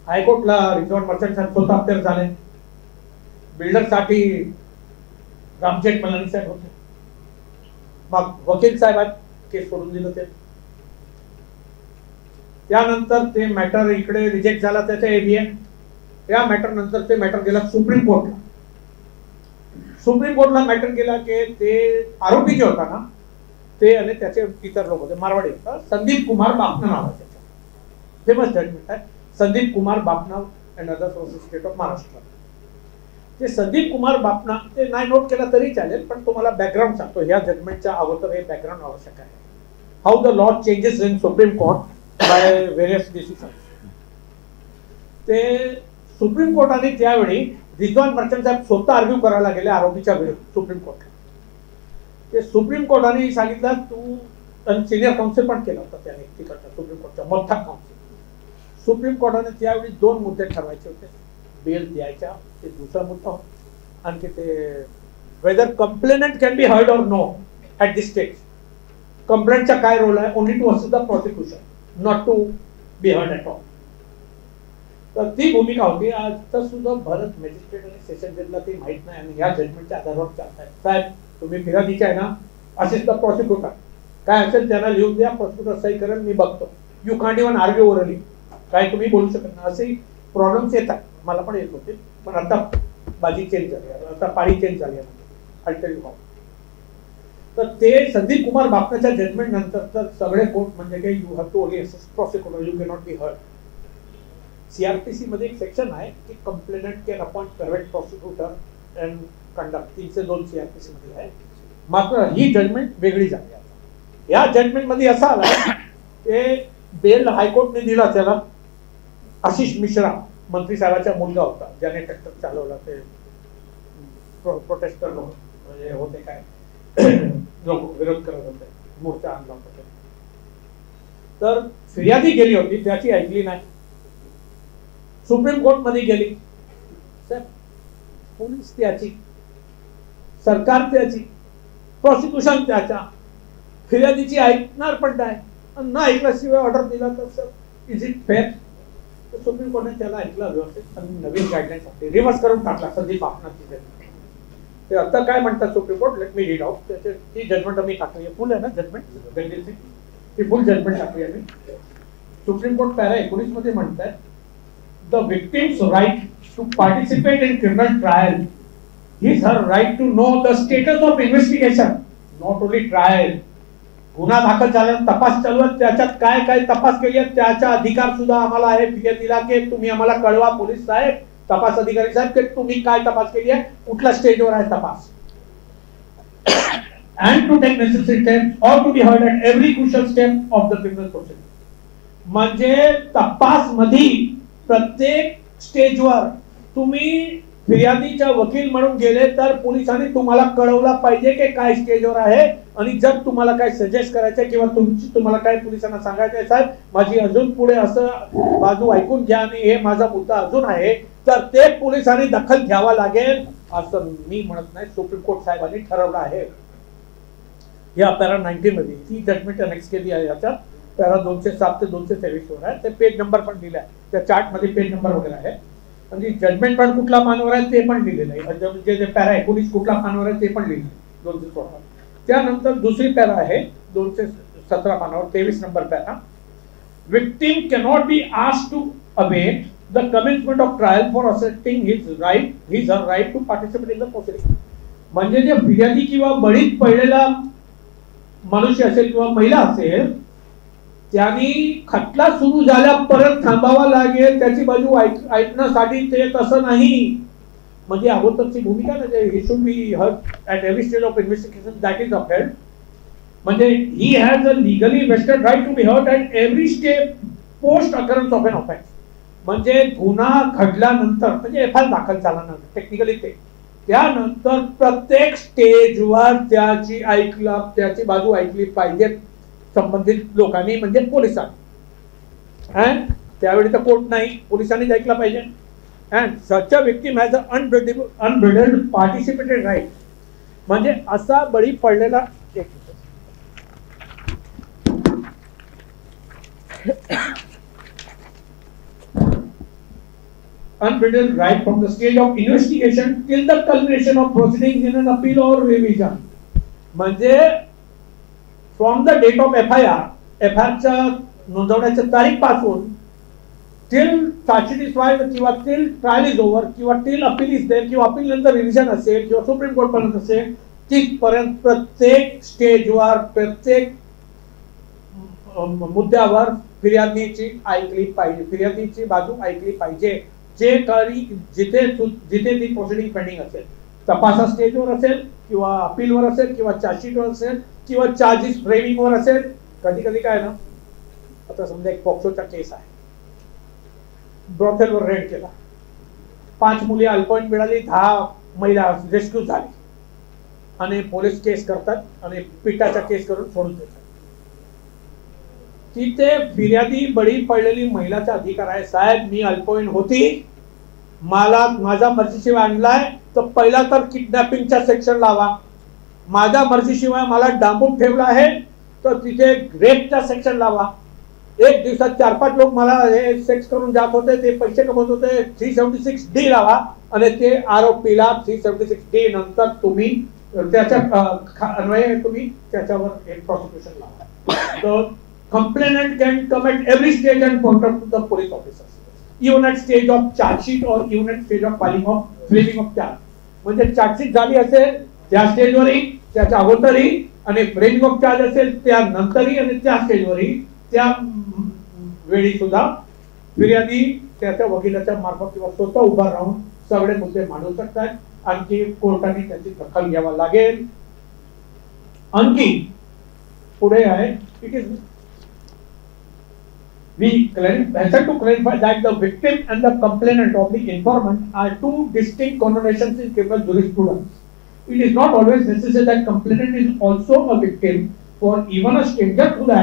हायकोर्टला रिजवान मर्चंट साहेब स्वतः अपेअर झाले. बिल्डर साठी रामजेठ मलानी साहेब होते. मग वकील साहेबांनी केस सोडून दिलं. ते त्यानंतर ते मॅटर इकडे रिजेक्ट झाला त्याचा एबीए. त्या मॅटर नंतर ते मॅटर गेला सुप्रीम कोर्टला. सुप्रीम कोर्टला मॅटर गेला की ते आरोपी जे होता ना ते आणि त्याचे इतर लोक होते, मारवाडी होता, संदीप कुमार बापना नाव आहे त्याचं, फेमस जजमेंट आहे, Sandeep Kumar Bapna and others versus state of Maharashtra. ते संदीप कुमार बापना ते नाही नोट केला तरी चालेल, पण तुम्हाला बॅकग्राऊंड सांगतो. ह्या जजमेंटच्या अगोदर हे बॅकग्राऊंड आवश्यक आहे. How the law changes in supreme court by various decisions. ते सुप्रीम कोर्टाने त्यावेळी रिजवान मर्चंट साहेब स्वतः आर्ग्यू करायला गेले आरोपीच्या विरुद्ध सुप्रीम कोर्टला. ते सुप्रीम कोर्टाने सांगितलं तू, सिनियर काउन्सिल पण केला होता त्याने तिकडचा सुप्रीम कोर्टचा मोठा काउन्सिल. सुप्रीम कोर्टाने त्यावेळी 2 मुद्दे ठरवायचे होते, बेल द्यायच्या ते दुसरा मुद्दा होता, आणखी ते whether complainant can be heard or no at this stage. कंप्लेंटचा काय रोल आहे, only to assist the prosecution, not to be heard at all. तर ती भूमिका होती. आता सुद्धा भरत मॅजिस्ट्रेट आणि सेशन जजला ते माहित नाही आणि या जजमेंटच्या आधारावर चालत आहे. साहेब तुम्ही फिर्यादीचे आहे ना, असिस्ट द प्रोसिक्युटर, काय असेल त्यांना लिहून द्या, प्रोसिक्युटर सही करेल, मी बघतो. You can't even argue orally, काय तुम्ही बोलू शकत नाही. असे प्रॉब्लेम्स येतात, मला पण येत होते, पण आता बाजी चेंज झाली, आता पाळी चेंज झाली आहे. तर ते संदीप कुमार बापनाच्या जजमेंट नंतर तर सगळे कोर्ट म्हणजे काही you have to only assist prosecutor, you cannot be heard. CrPC मध्ये एक सेक्शन आहे की complainant can appoint private prosecutor and conduct, 302 CrPC मध्ये आहे. मात्र ही जजमेंट वेगळी झाली. आता या जजमेंट मध्ये असा आला ते बेल हायकोर्टने दिला त्याला. आशिष मिश्रा मंत्री साहेबाचा मुलगा होता ज्याने ट्रॅक्टर चालवला, ते प्रोटेस्टर होते काय लोक विरोध करत होते, मोर्चा आणला होता. तर फिर्यादी गेली होती, त्याची ऐकली नाही. सुप्रीम कोर्ट मध्ये गेली, पोलीस त्याची, सरकार त्याची, प्रोसिक्युशन त्याचा, फिर्यादीची ऐकणार पण नाही. न ऐकल्याशिवाय ऑर्डर दिला तर sir is it fair? Supreme कोर्टने त्याला ऐकलं व्यवस्थित आणि नवीन गाईडलाईन्स रिव्हर्स करून टाकला संदीप बापनाची जजमेंट. ते आता काय म्हणतात supreme court, let me read out. त्याची ती जजमेंट आम्ही टाकली आहे, फुल आहे ना जजमेंट, ती फुल जजमेंट टाकली आहे. सुप्रीम कोर्ट पॅरा 19 मध्ये म्हणतात the victim's right to participate in criminal trial is her right to know the status of investigation, not only trial. गुन्हा दाखल झाला, तपास चालू आहे, त्याच्यात काय काय तपास केली आहे त्याचा अधिकार सुद्धा आम्हाला आहे फिर्यादीला की तुम्ही आम्हाला कळवा, पोलीस साहेब, तपास अधिकारी साहेब, की तुम्ही काय तपास केली आहे, कुठल्या स्टेजवर आहे तपास. and to take necessary steps or to be heard at every crucial step of the criminal procedure. म्हणजे तपास मध्ये प्रत्येक स्टेजवर तुम्ही फिर्यादीच्या वकील म्हणून गेले तर पोलिसांनी तुम्हाला कळवला पाहिजे की काय स्टेजवर आहे. आणि जर तुम्हाला काय सजेस्ट करायचं किंवा तुम्हाला काय पोलिसांना सांगायचं साहेब माझी अजून पुढे असं बाजू ऐकून घ्या आणि हे माझा मुद्दा अजून आहे, तर ते पोलिसांनी दखल घ्यावा लागेल असं मी म्हणत नाही, सुप्रीम कोर्ट साहेबांनी ठरवलं आहे. या पॅरा 19 मध्ये ती जजमेंट अनेक्स केली आहे. याच्यात पॅरा 207 ते 223 वर आहे. ते पेज नंबर पण दिला आहे, त्या चार्ट मध्ये पेज नंबर वगैरे आहे. म्हणजे जजमेंट पण कुठला पानावर आहे ते पण लिहिलेलं आहे. म्हणजे पॅरा 19 कुठला पानावर आहे ते पण लिहिलेलं आहे 216. त्यानंतर दुसरी पॅरा आहे 217 पानावर 23 number para. Victim cannot be asked to await the commencement of trial for asserting his her right to participate in the proceeding. म्हणजे जे फिर्यादी किंवा बळीत पडलेला मनुष्य असेल किंवा महिला असेल त्यांनी खटला सुरू झाल्यापर्यंत थांबावा लागेल त्याची बाजू ऐकण्यासाठी. ते तसं नाही. म्हणजे अगोदरची भूमिका म्हणजे he should be heard at every stage of investigation, that is upheld. म्हणजे he has a legally vested right to be heard at every step post occurrence of an offence. म्हणजे गुन्हा घडल्यानंतर म्हणजे एफआयआर दाखल झाल्यानंतर टेक्निकली ते त्यानंतर प्रत्येक स्टेजवर त्याची बाजू ऐकली पाहिजे संबंधित लोकांनी, म्हणजे पोलिसांनी. अँड त्यावेळी तर कोर्ट नाही, पोलिसांनीच ऐकला पाहिजे. And such a victim has an unbridled participated right. म्हणजे असा बळी पडलेला unbridled right from the stage of investigation till the culmination of proceedings in an appeal or revision. म्हणजे फ्रॉम द डेट ऑफ एफआयआरच्या नोंदवण्याच्या तारीख पासून टिल चार्जशीट इज फाइल्ड किंवा till trial is over किंवा till appeal is there किंवा appeal नंतर revision असेल किंवा supreme court पर्यंत असेल, तिथपर्यंत प्रत्येक स्टेजवर प्रत्येक मुद्द्यावर फिर्यादीची बाजू ऐकली पाहिजे. जिथे ती प्रोसिडिंग पेंडिंग असेल, तपासा स्टेजवर असेल किंवा अपीलवर असेल किंवा चार्जशीटवर असेल किंवा चार्जेस फ्रेमिंगवर असेल. कधी कधी काय ना, आता समजा एक पॉक्सोचा केस आहे, ब्रॉथेलवर रेड केला, 5 मुली अल्पवयीन मिळाली, 10 महिला रेस्क्यू झाली. आणि पोलीस केस करतात आणि पिटाच्या केस करून सोडून देतात. तिथे फिर्यादी बळी पडलेली महिलाचा अधिकार आहे. साहेब, मी अल्पवयीन होती, मला माझ्या मर्जीशिवाय आणलाय, तर पहिला तर किडनॅपिंगच्या सेक्शन लावा. माझ्या मर्जीशिवाय मला डांबून ठेवला आहे, तर तिथे रेपच्या सेक्शन लावा. एक दिवसात 4-5 लोक मला हे सेक्स करून जात होते, ते पैसे कमवत होते, 376D लावा आणि ते आरोपीला 376D नंतर तुम्ही त्याच्या अन्वये तुम्ही त्याच्यावर एक प्रोसिक्युशन लावा. तर complainant can come at every stage and point out to the police officers, even at stage of charge sheet or even at stage of framing of charge. म्हणजे चार्जशीट झाली असेल त्या स्टेजवरही, त्याच्या अगोदरही, आणि फ्रेमिंग ऑफ चार्ज असेल त्या नंतरही आणि त्या स्टेजवरही, त्या वेळी सुद्धा फिर्यादी त्याच्या वकिलाच्या मार्फत किंवा स्वतः उभा राहून सगळे मुद्दे मांडू शकतात. आणखी कोर्टाने त्याची दखल घ्यावा लागेल. आणखी पुढे आहे, it is we hasten to clarify that the victim and the complainant or the informant are two distinct connotations in criminal jurisprudence. It is not always necessary that complainant is also a victim, for even a stranger to the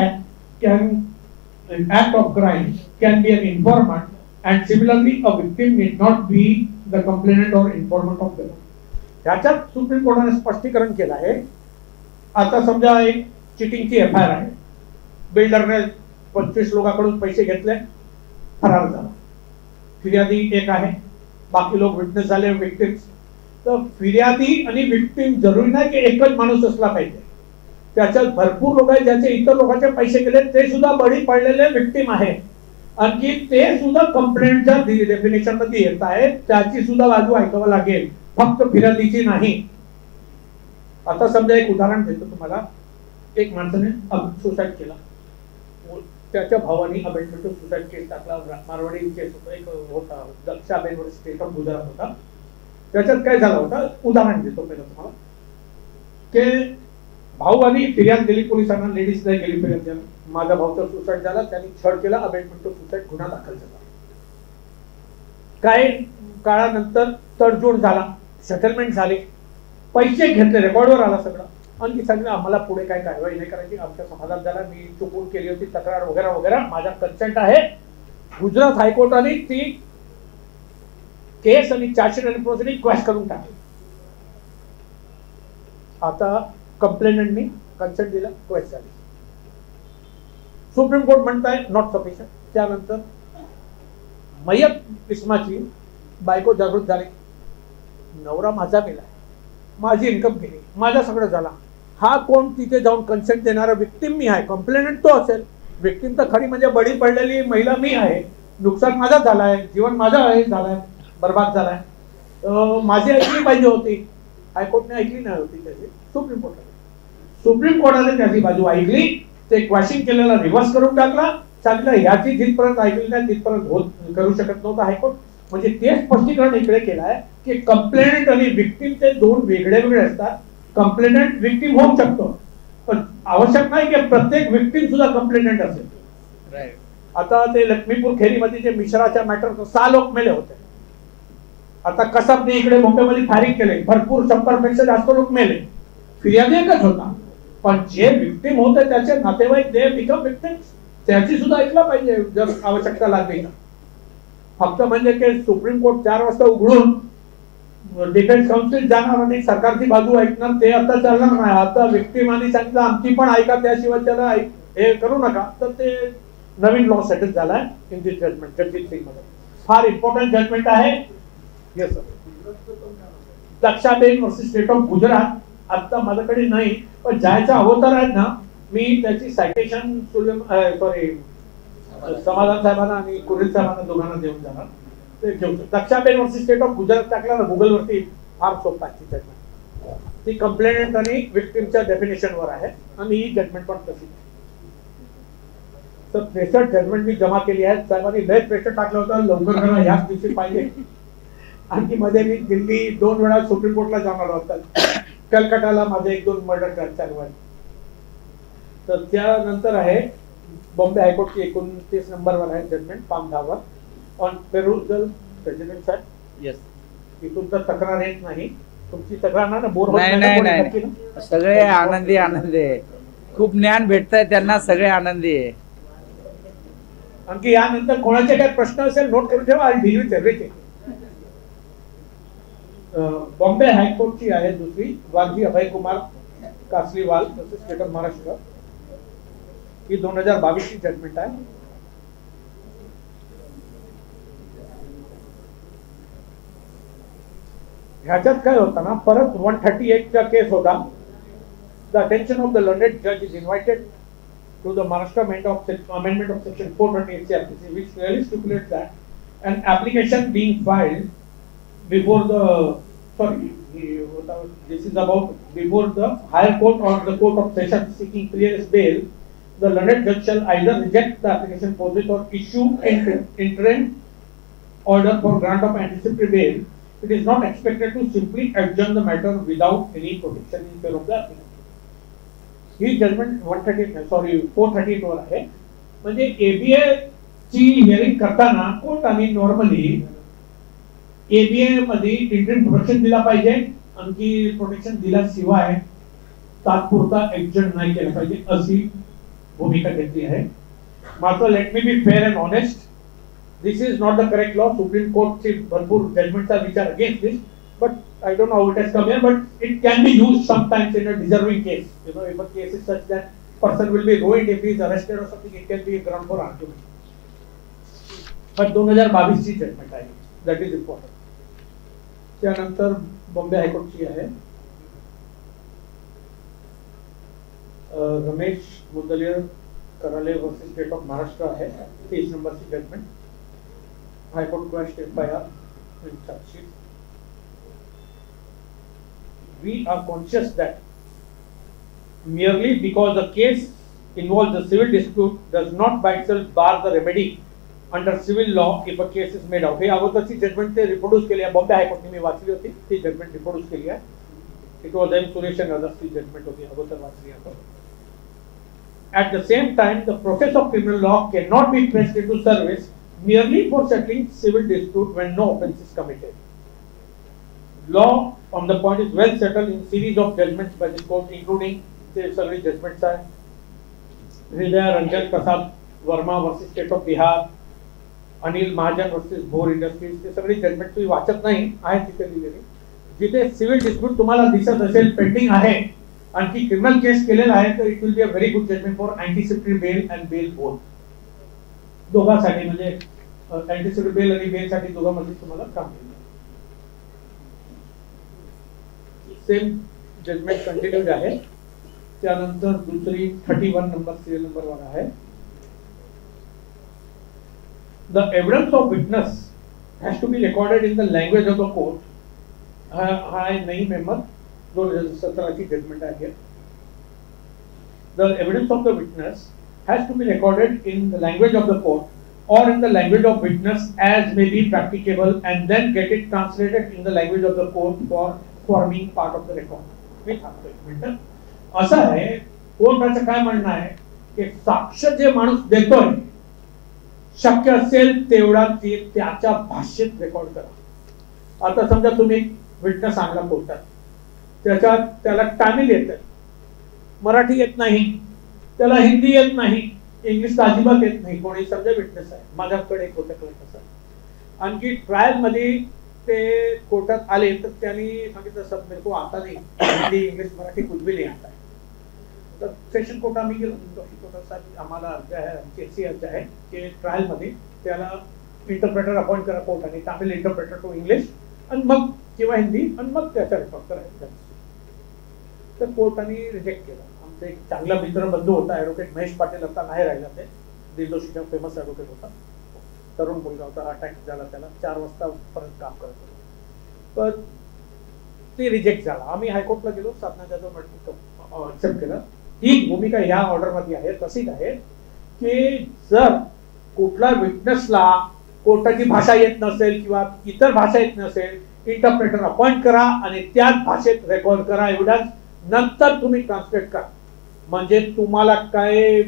act of crime can be an informant, and similarly a victim need not be the complainant or informant of the law. याच्यात supreme कोर्टाने स्पष्टीकरण केलं आहे. आता समजा एक चिटिंगची FIR आहे, बिल्डरने 25 लोकांकडून पैसे घेतले, फरार झाला. फिर्यादी एक आहे, बाकी लोक विटनेस झाले, विक्टिम्स. तर फिर्यादी आणि विक्टिम जरुरी नाही की एकच माणूस असला पाहिजे. त्याच्यात भरपूर लोक आहेत ज्याचे इतर लोकांचे पैसे गेले, ते सुद्धा बळी पडलेले विक्टिम आहे. आणखी ते सुद्धा कंप्लेंटच्या डेफिनेशन मध्ये येत आहेत, त्याची सुद्धा बाजू ऐकावं लागेल, फक्त फिर्यादीची नाही. आता समजा एक उदाहरण देतो तुम्हाला. एक माणसाने सुसाईड केला, त्याच्या भावानी अमेंडमेंट सुसाईड केस टाकला. मारवाडी केस होता, एक होता दक्षा बेनवर स्टेट ऑफ गुजरात होता. त्याच्यात काय झालं होतं, उदाहरण देतो पहिलं तुम्हाला. की भाऊ आणि फिर्याद दिली पोलिसांना, लेडीज नाही गेली फिर्याद द्यायला, माझ्या भाऊचा सुसाईड झाला, त्यांनी छळ केला, अमेंडमेंट सुसाईड गुन्हा दाखल झाला. काही काळानंतर तडजोड झाला, सेटलमेंट झाले, पैसे घेतले, रेकॉर्डवर आला सगळं. आणि सांगितलं आम्हाला पुढे काय कारवाई नाही करायची, आमच्या समाधान झाला, मी चुकून केली होती तक्रार वगैरे वगैरे, माझा कन्सेंट आहे. गुजरात हायकोर्टाने ती केस आणि चार्जशीट आणि प्रोसिडिंग क्वॅश करून टाकली. आता कंप्लेनंटनी कन्सेंट दिला, क्वॅश झाली. सुप्रीम कोर्ट म्हणताय नॉट सफिशियंट. त्यानंतर मयत इस्माची बायको जागृत झाली, नवरा माझा गेला, माझी इन्कम गेली, माझा सगळं झाला. हा कोण तिथे जाऊन कन्सेंट देणारा, विक्टिम मी आहे, कंप्लेनंट तो असेल. विक्टिम तर खरी म्हणजे बळी पडलेली महिला मी आहे. नुकसान माझा झालाय, जीवन माझं आहे झालंय, बर्बाद झालाय. माझी ऐकली पाहिजे होती, हायकोर्टने ऐकली नाही होती त्याची. सुप्रीम कोर्टाने त्याची बाजू ऐकली, ते क्वॅशिंग केलेला रिव्हर्स करून टाकला. सांगितलं ह्याची जिथपर्यंत ऐकली नाही तिथपर्यंत होत करू शकत नव्हतं हायकोर्ट. म्हणजे ते स्पष्टीकरण इकडे केलं आहे की कंप्लेनंट आणि विक्टिम ते दोन वेगळे वेगळे असतात. कंप्लेनंट विक्टिम होऊ शकतो, पण आवश्यक नाही की प्रत्येक विक्टिम सुद्धा कंप्लेनंट असेल. आता ते लक्ष्मीपूर खेरीमध्ये जे मिश्राच्या मॅटर 6 लोक मेले होते. आता कसबने इकडे मुंबईमध्ये फायरिंग केले, भरपूर 100 पेक्षा जास्त लोक मेले. फिर्यादी एकच होता, पण जे विक्टिम होते त्याचे नातेवाईक दे बिकम विक्टिम्स, त्याची सुद्धा ऐकला पाहिजे जर आवश्यकता लागली. फक्त म्हणजे की सुप्रीम कोर्ट 4 वाजता उघडून डिफेन्स काउन्सिल जाणार आणि सरकारची बाजू ऐकणार, ते आता चालणार नाही. आता विक्टिमांनी सांगितलं आमची पण ऐका, त्याशिवाय त्याला हे करू नका. तर ते नवीन लॉ सेटल झालाय in this judgment, Jagjit Singh मध्ये. फार इम्पॉर्टंट जजमेंट आहे. Yes sir. Dakshaben versus state of Gujarat आता माझ्याकडे नाही, पण जायचा अवतार आहे ना, मी त्याची सायटेशन समाधान साहेबांना आणि कुरेल साहेबांना दोघांना देऊन जाणार, ते घेऊन. Dakshaben versus state of Gujarat टाकला ना गुगल वरती, फार सोपा आहे जजमेंट. ती कंप्लेनंट आणि विक्टिमच्या डेफिनेशन वर आहे आणि ही जजमेंट पण तशी. तर 63 जजमेंट मी जमा केली आहे. साहेबांनी लय प्रेशर टाकलं होतं, लवकर करा, ह्याच दिवशी पाहिजे. आणखी मध्ये मी दिल्ली 2 वेळा सुप्रीम कोर्टला जाणार होता. कलकत्ताला माझे 1-2 मर्डर ट्रायल चालू आहे. तर त्यानंतर आहे बॉम्बे हायकोर्टची 29 नंबरवर आहे जजमेंट, पाम धावर ऑन पेरुजल प्रेसिडेंट साहेब. येस. इथून तर तक्रार येत नाही, तुमची तक्रार ना बोर होत नाही ना नाही कोणी नाही नक्की ना? नाही. सगळे आनंदी आनंदी आहे. खूप ज्ञान भेटतंय त्यांना, सगळे आनंदी आहे. आणखी यानंतर कोणाचे काही प्रश्न असेल नोट करून ठेवा. I deal with everything. Bombay हायकोर्टची आहे दुसरी, वाघजी अभय कुमार कासलीवाल तसेच स्टेट ऑफ महाराष्ट्र. ही 2022 ची जजमेंट आहे. ह्याच्यात काय होतं ना, परत 138 चा केस होता. The attention of the learned जज is invited to the Maharashtra amendment of section 428 CRPC, which clearly stipulates that an application being filed before the this is about before the higher court or the court of session seeking previous bail, the learned judge shall either reject the application forthwith or issue interim order for grant of anticipatory bail. It is not expected to simply adjourn the matter without any protection in favor of the applicant. ही judgment 438 वर आहे. म्हणजे ABA ची hearing करताना कोर्टाने normally ABA मध्ये interim protection दिला पाहिजे. आणखी प्रोटेक्शन दिल्याशिवाय तात्पुरता एक्शन नाही केलं पाहिजे अशी भूमिका घेतली आहे. मात्र let me be fair and honest, this is not the correct law. Supreme कोर्टची भरपूर जजमेंटचा विचार against this, but I don't know how it has come here, but it can be used sometimes in a deserving case. You know, if a case is such that person will be ruined if he is arrested or something, it can be a ground for argument. But 2022 ची judgment आहे, that is important. त्यानंतर बॉम्बे हायकोर्टची आहे. रमेश मुदलियर कराले versus state of Maharashtra आहे. 30 नंबरची judgment. High court question FIR in chargesheet. We are conscious that merely because the case involves a civil dispute does not by itself bar the remedy under civil law if a case is made out. हे अगोदरची judgement ते reproduce केली आहे. बॉम्बे हायकोर्टने मी वाचली होती, ती judgement reproduce केली आहे. It was M Suresh and अदर्सची जजमेंट होती, अगोदर वाचली आहे. At the same time, the process of criminal law cannot be pressed into service merely for settling civil dispute when no offense is committed. Law on the point is well settled in series of judgments by this court, including several judgments are Hridaya Ranjan Prasad Verma versus State of Bihar, Anil Mahajan versus Bhor Industries. ते सगळे judgement तुम्ही वाचत नाही, आहे तिथे लिहिलेले. जिथे civil dispute तुम्हाला दिसत असेल पेंडिंग आहे, आणखी क्रिमिनल केस केलेला आहे, तर it will be a very good judgment for anticipatory bail and bail both. दोघांसाठी म्हणजे अँटिसिपेटरी बेल आणि बेल साठी दोघांमध्ये तुम्हाला काम मिळेल. सेम जजमेंट कंटिन्यूड आहे. त्यानंतर दुसरी 31 नंबर सिरियल नंबर वर आहे. The evidence of witness has to be recorded in the language of the court. हा नई मेंबर 2017 ची जजमेंट आहे. The evidence of the witness has to be recorded in the language of the court or in the language of witness as may be practicable, and then get it translated in the language of the court for forming part of the record. मी थांबतो एक minute. असं आहे, कोर्टाचं काय म्हणणं आहे की साक्ष जे माणूस देतोय शक्य असेल तेवढा ते त्याच्या भाषेत रेकॉर्ड करा. आता समजा तुम्ही विटनेस आणला कोर्टात, त्याच्यात त्याला तामिळ येतं, मराठी येत नाही, त्याला हिंदी येत नाही, इंग्लिश अजिबात येत नाही. कोणी समजा विटनेस आहे, माझ्याकडे एक होतं तसं. आणखी ट्रायल मध्ये ते कोर्टात आले तर त्यांनी सांगितलं सब मेरे को आता नहीं, हिंदी इंग्लिश मराठी कुछ भी नहीं आता है. तर सेशन कोर्ट आम्ही गेलो, कोर्टात आम्हाला जे आहे आमची अशी अर्ज आहे की ट्रायल मध्ये त्याला इंटरप्रेटर अपॉइंट करा कोर्टाने, तामिळ इंटरप्रेटर टू इंग्लिश आणि मग किंवा हिंदी आणि मग त्याचा रेकॉर्ड करायचा. तर कोर्टाने रिजेक्ट केलं. आमचा एक चांगला मित्र बंधू होता, ॲडव्होकेट महेश पाटील, आता नाही राहिला. ते दिलदोशीचा फेमस ॲडव्होकेट होता, तरुण मुलगा होता. अटॅक झाला त्याला, 4 वाजता परत काम करत होता. पण ते रिजेक्ट झाला. आम्ही हायकोर्टला गेलो, साधना जाधव ऍक्सेप्ट केलं. ही भूमिका ह्या ऑर्डर मध्ये आहे, तशीच आहे की जर कुठला विटनेसला कोर्टाची भाषा येत नसेल किंवा इतर भाषा येत नसेल, इंटरप्रेटर अपॉइंट करा आणि त्याच भाषेत रेकॉर्ड करा एव्हिडन्स, नंतर तुम्ही ट्रान्सलेट करा. म्हणजे तुम्हाला काय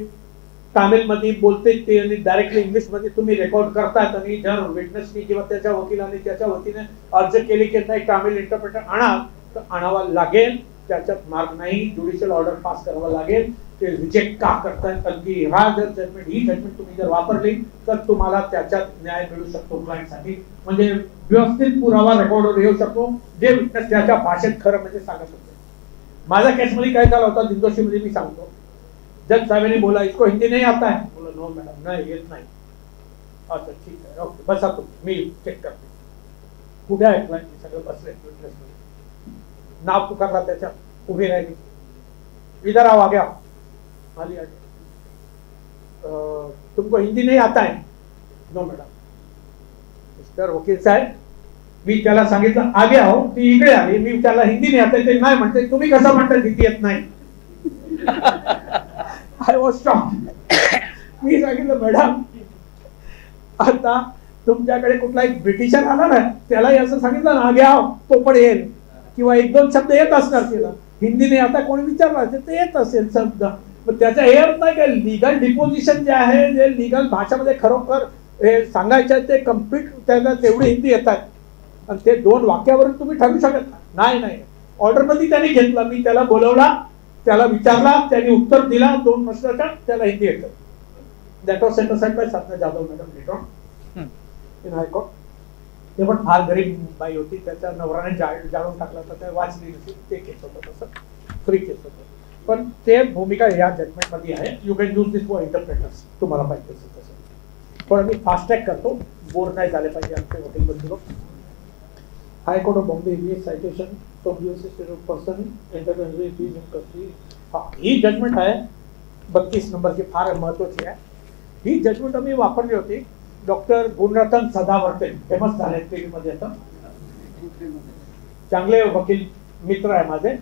तामिळ मध्ये बोलते ते आणि डायरेक्टली इंग्लिश मध्ये तुम्ही रेकॉर्ड करतात आणि जर विटनेसनी किंवा त्याच्या वकिलाने त्याच्या वतीने अर्ज केले की नाही तामिळ इंटरप्रेटर आणा, तर आणावा लागेल. त्याच्यात मार्ग नाही. ज्युडिशियल ऑर्डर पास करावा लागेल. ते रिजेक्ट का करतायत? कारण की हा जर जजमेंट ही जजमेंट तुम्ही जर वापरली तर तुम्हाला त्याच्यात न्याय मिळू शकतो क्लायंटसाठी. म्हणजे व्यवस्थित पुरावा रेकॉर्डवर येऊ शकतो. जे विटनेस त्याच्या भाषेत खरं म्हणजे सांगत होते. माझ्या केसमध्ये काय झालं होतं दिंदोशीमध्ये मी सांगतो. जज साहेबांनी बोला इसको हिंदी नहीं आता है. बोला नो मॅडम नाही येत नाही. अच्छा ठीक आहे ओके बसा तुम्ही मी चेक करते. कुठे आहे क्लायंट? सगळं बसले विटनेस मध्ये. नाव पुकारला त्याच्या उभी राहिली. इधर आओ आ गया. आली आली. तुमको हिंदी नहीं आता है? No madam. मिस्टर वकील साहेब मी त्याला सांगितलं आगे आहो. ती इकडे आली. मी त्याला हिंदी नाही आता ते नाही म्हणते. तुम्ही कसं म्हणता हिंदी येत नाही? I was shocked. मी सांगितलं मॅडम आता तुमच्याकडे कुठला एक ब्रिटिशर आला ना त्यालाही असं सांगितलं ना आगे आओ तो पण येईल किंवा एक दोन शब्द येत असणार तिला. हिंदी नाही आता कोणी विचारला असेल तर येत असेल शब्द. पण त्याचा हे अर्थ नाही काय लिगल डिपोजिशन जे आहे जे लिगल भाषेमध्ये खरोखर हे सांगायचं ते कम्प्लीट त्याला तेवढी हिंदी येतात. आणि ते दोन वाक्यावरून तुम्ही ठरवू शकत नाही. नाही ऑर्डरमध्ये त्यांनी घेतला. मी त्याला बोलवला. त्याला विचारला. त्यांनी उत्तर दिला 2 प्रश्नाच्या. त्याला हिंदी येतं. That was set aside by Sadhana Jadhav madam later in high court. ते पण फार गरीब बाई होती. त्याच्या नवऱ्याने जाळून टाकला होता. ते वाचली नसेल. ते केस होतं तसं फ्री केस होतं. पण ते भूमिका या जजमेंट मध्ये आहे. You can use this for interpreters तुम्हाला पाहिजे तसं. पण मी फास्ट ट्रॅक करतो. बोर नाही झाले पाहिजे आमचे वकील बंधू. High court of Bombay is citation from US person interview fees in custody. ही जजमेंट आहे 32 नंबरची फार महत्वाची आहे. ही जजमेंट आम्ही वापरली होती. डॉक्टर गुणरत्न सदावर्ते फेमस झाले टीव्हीमध्ये आता. चांगले वकील मित्र आहे माझे.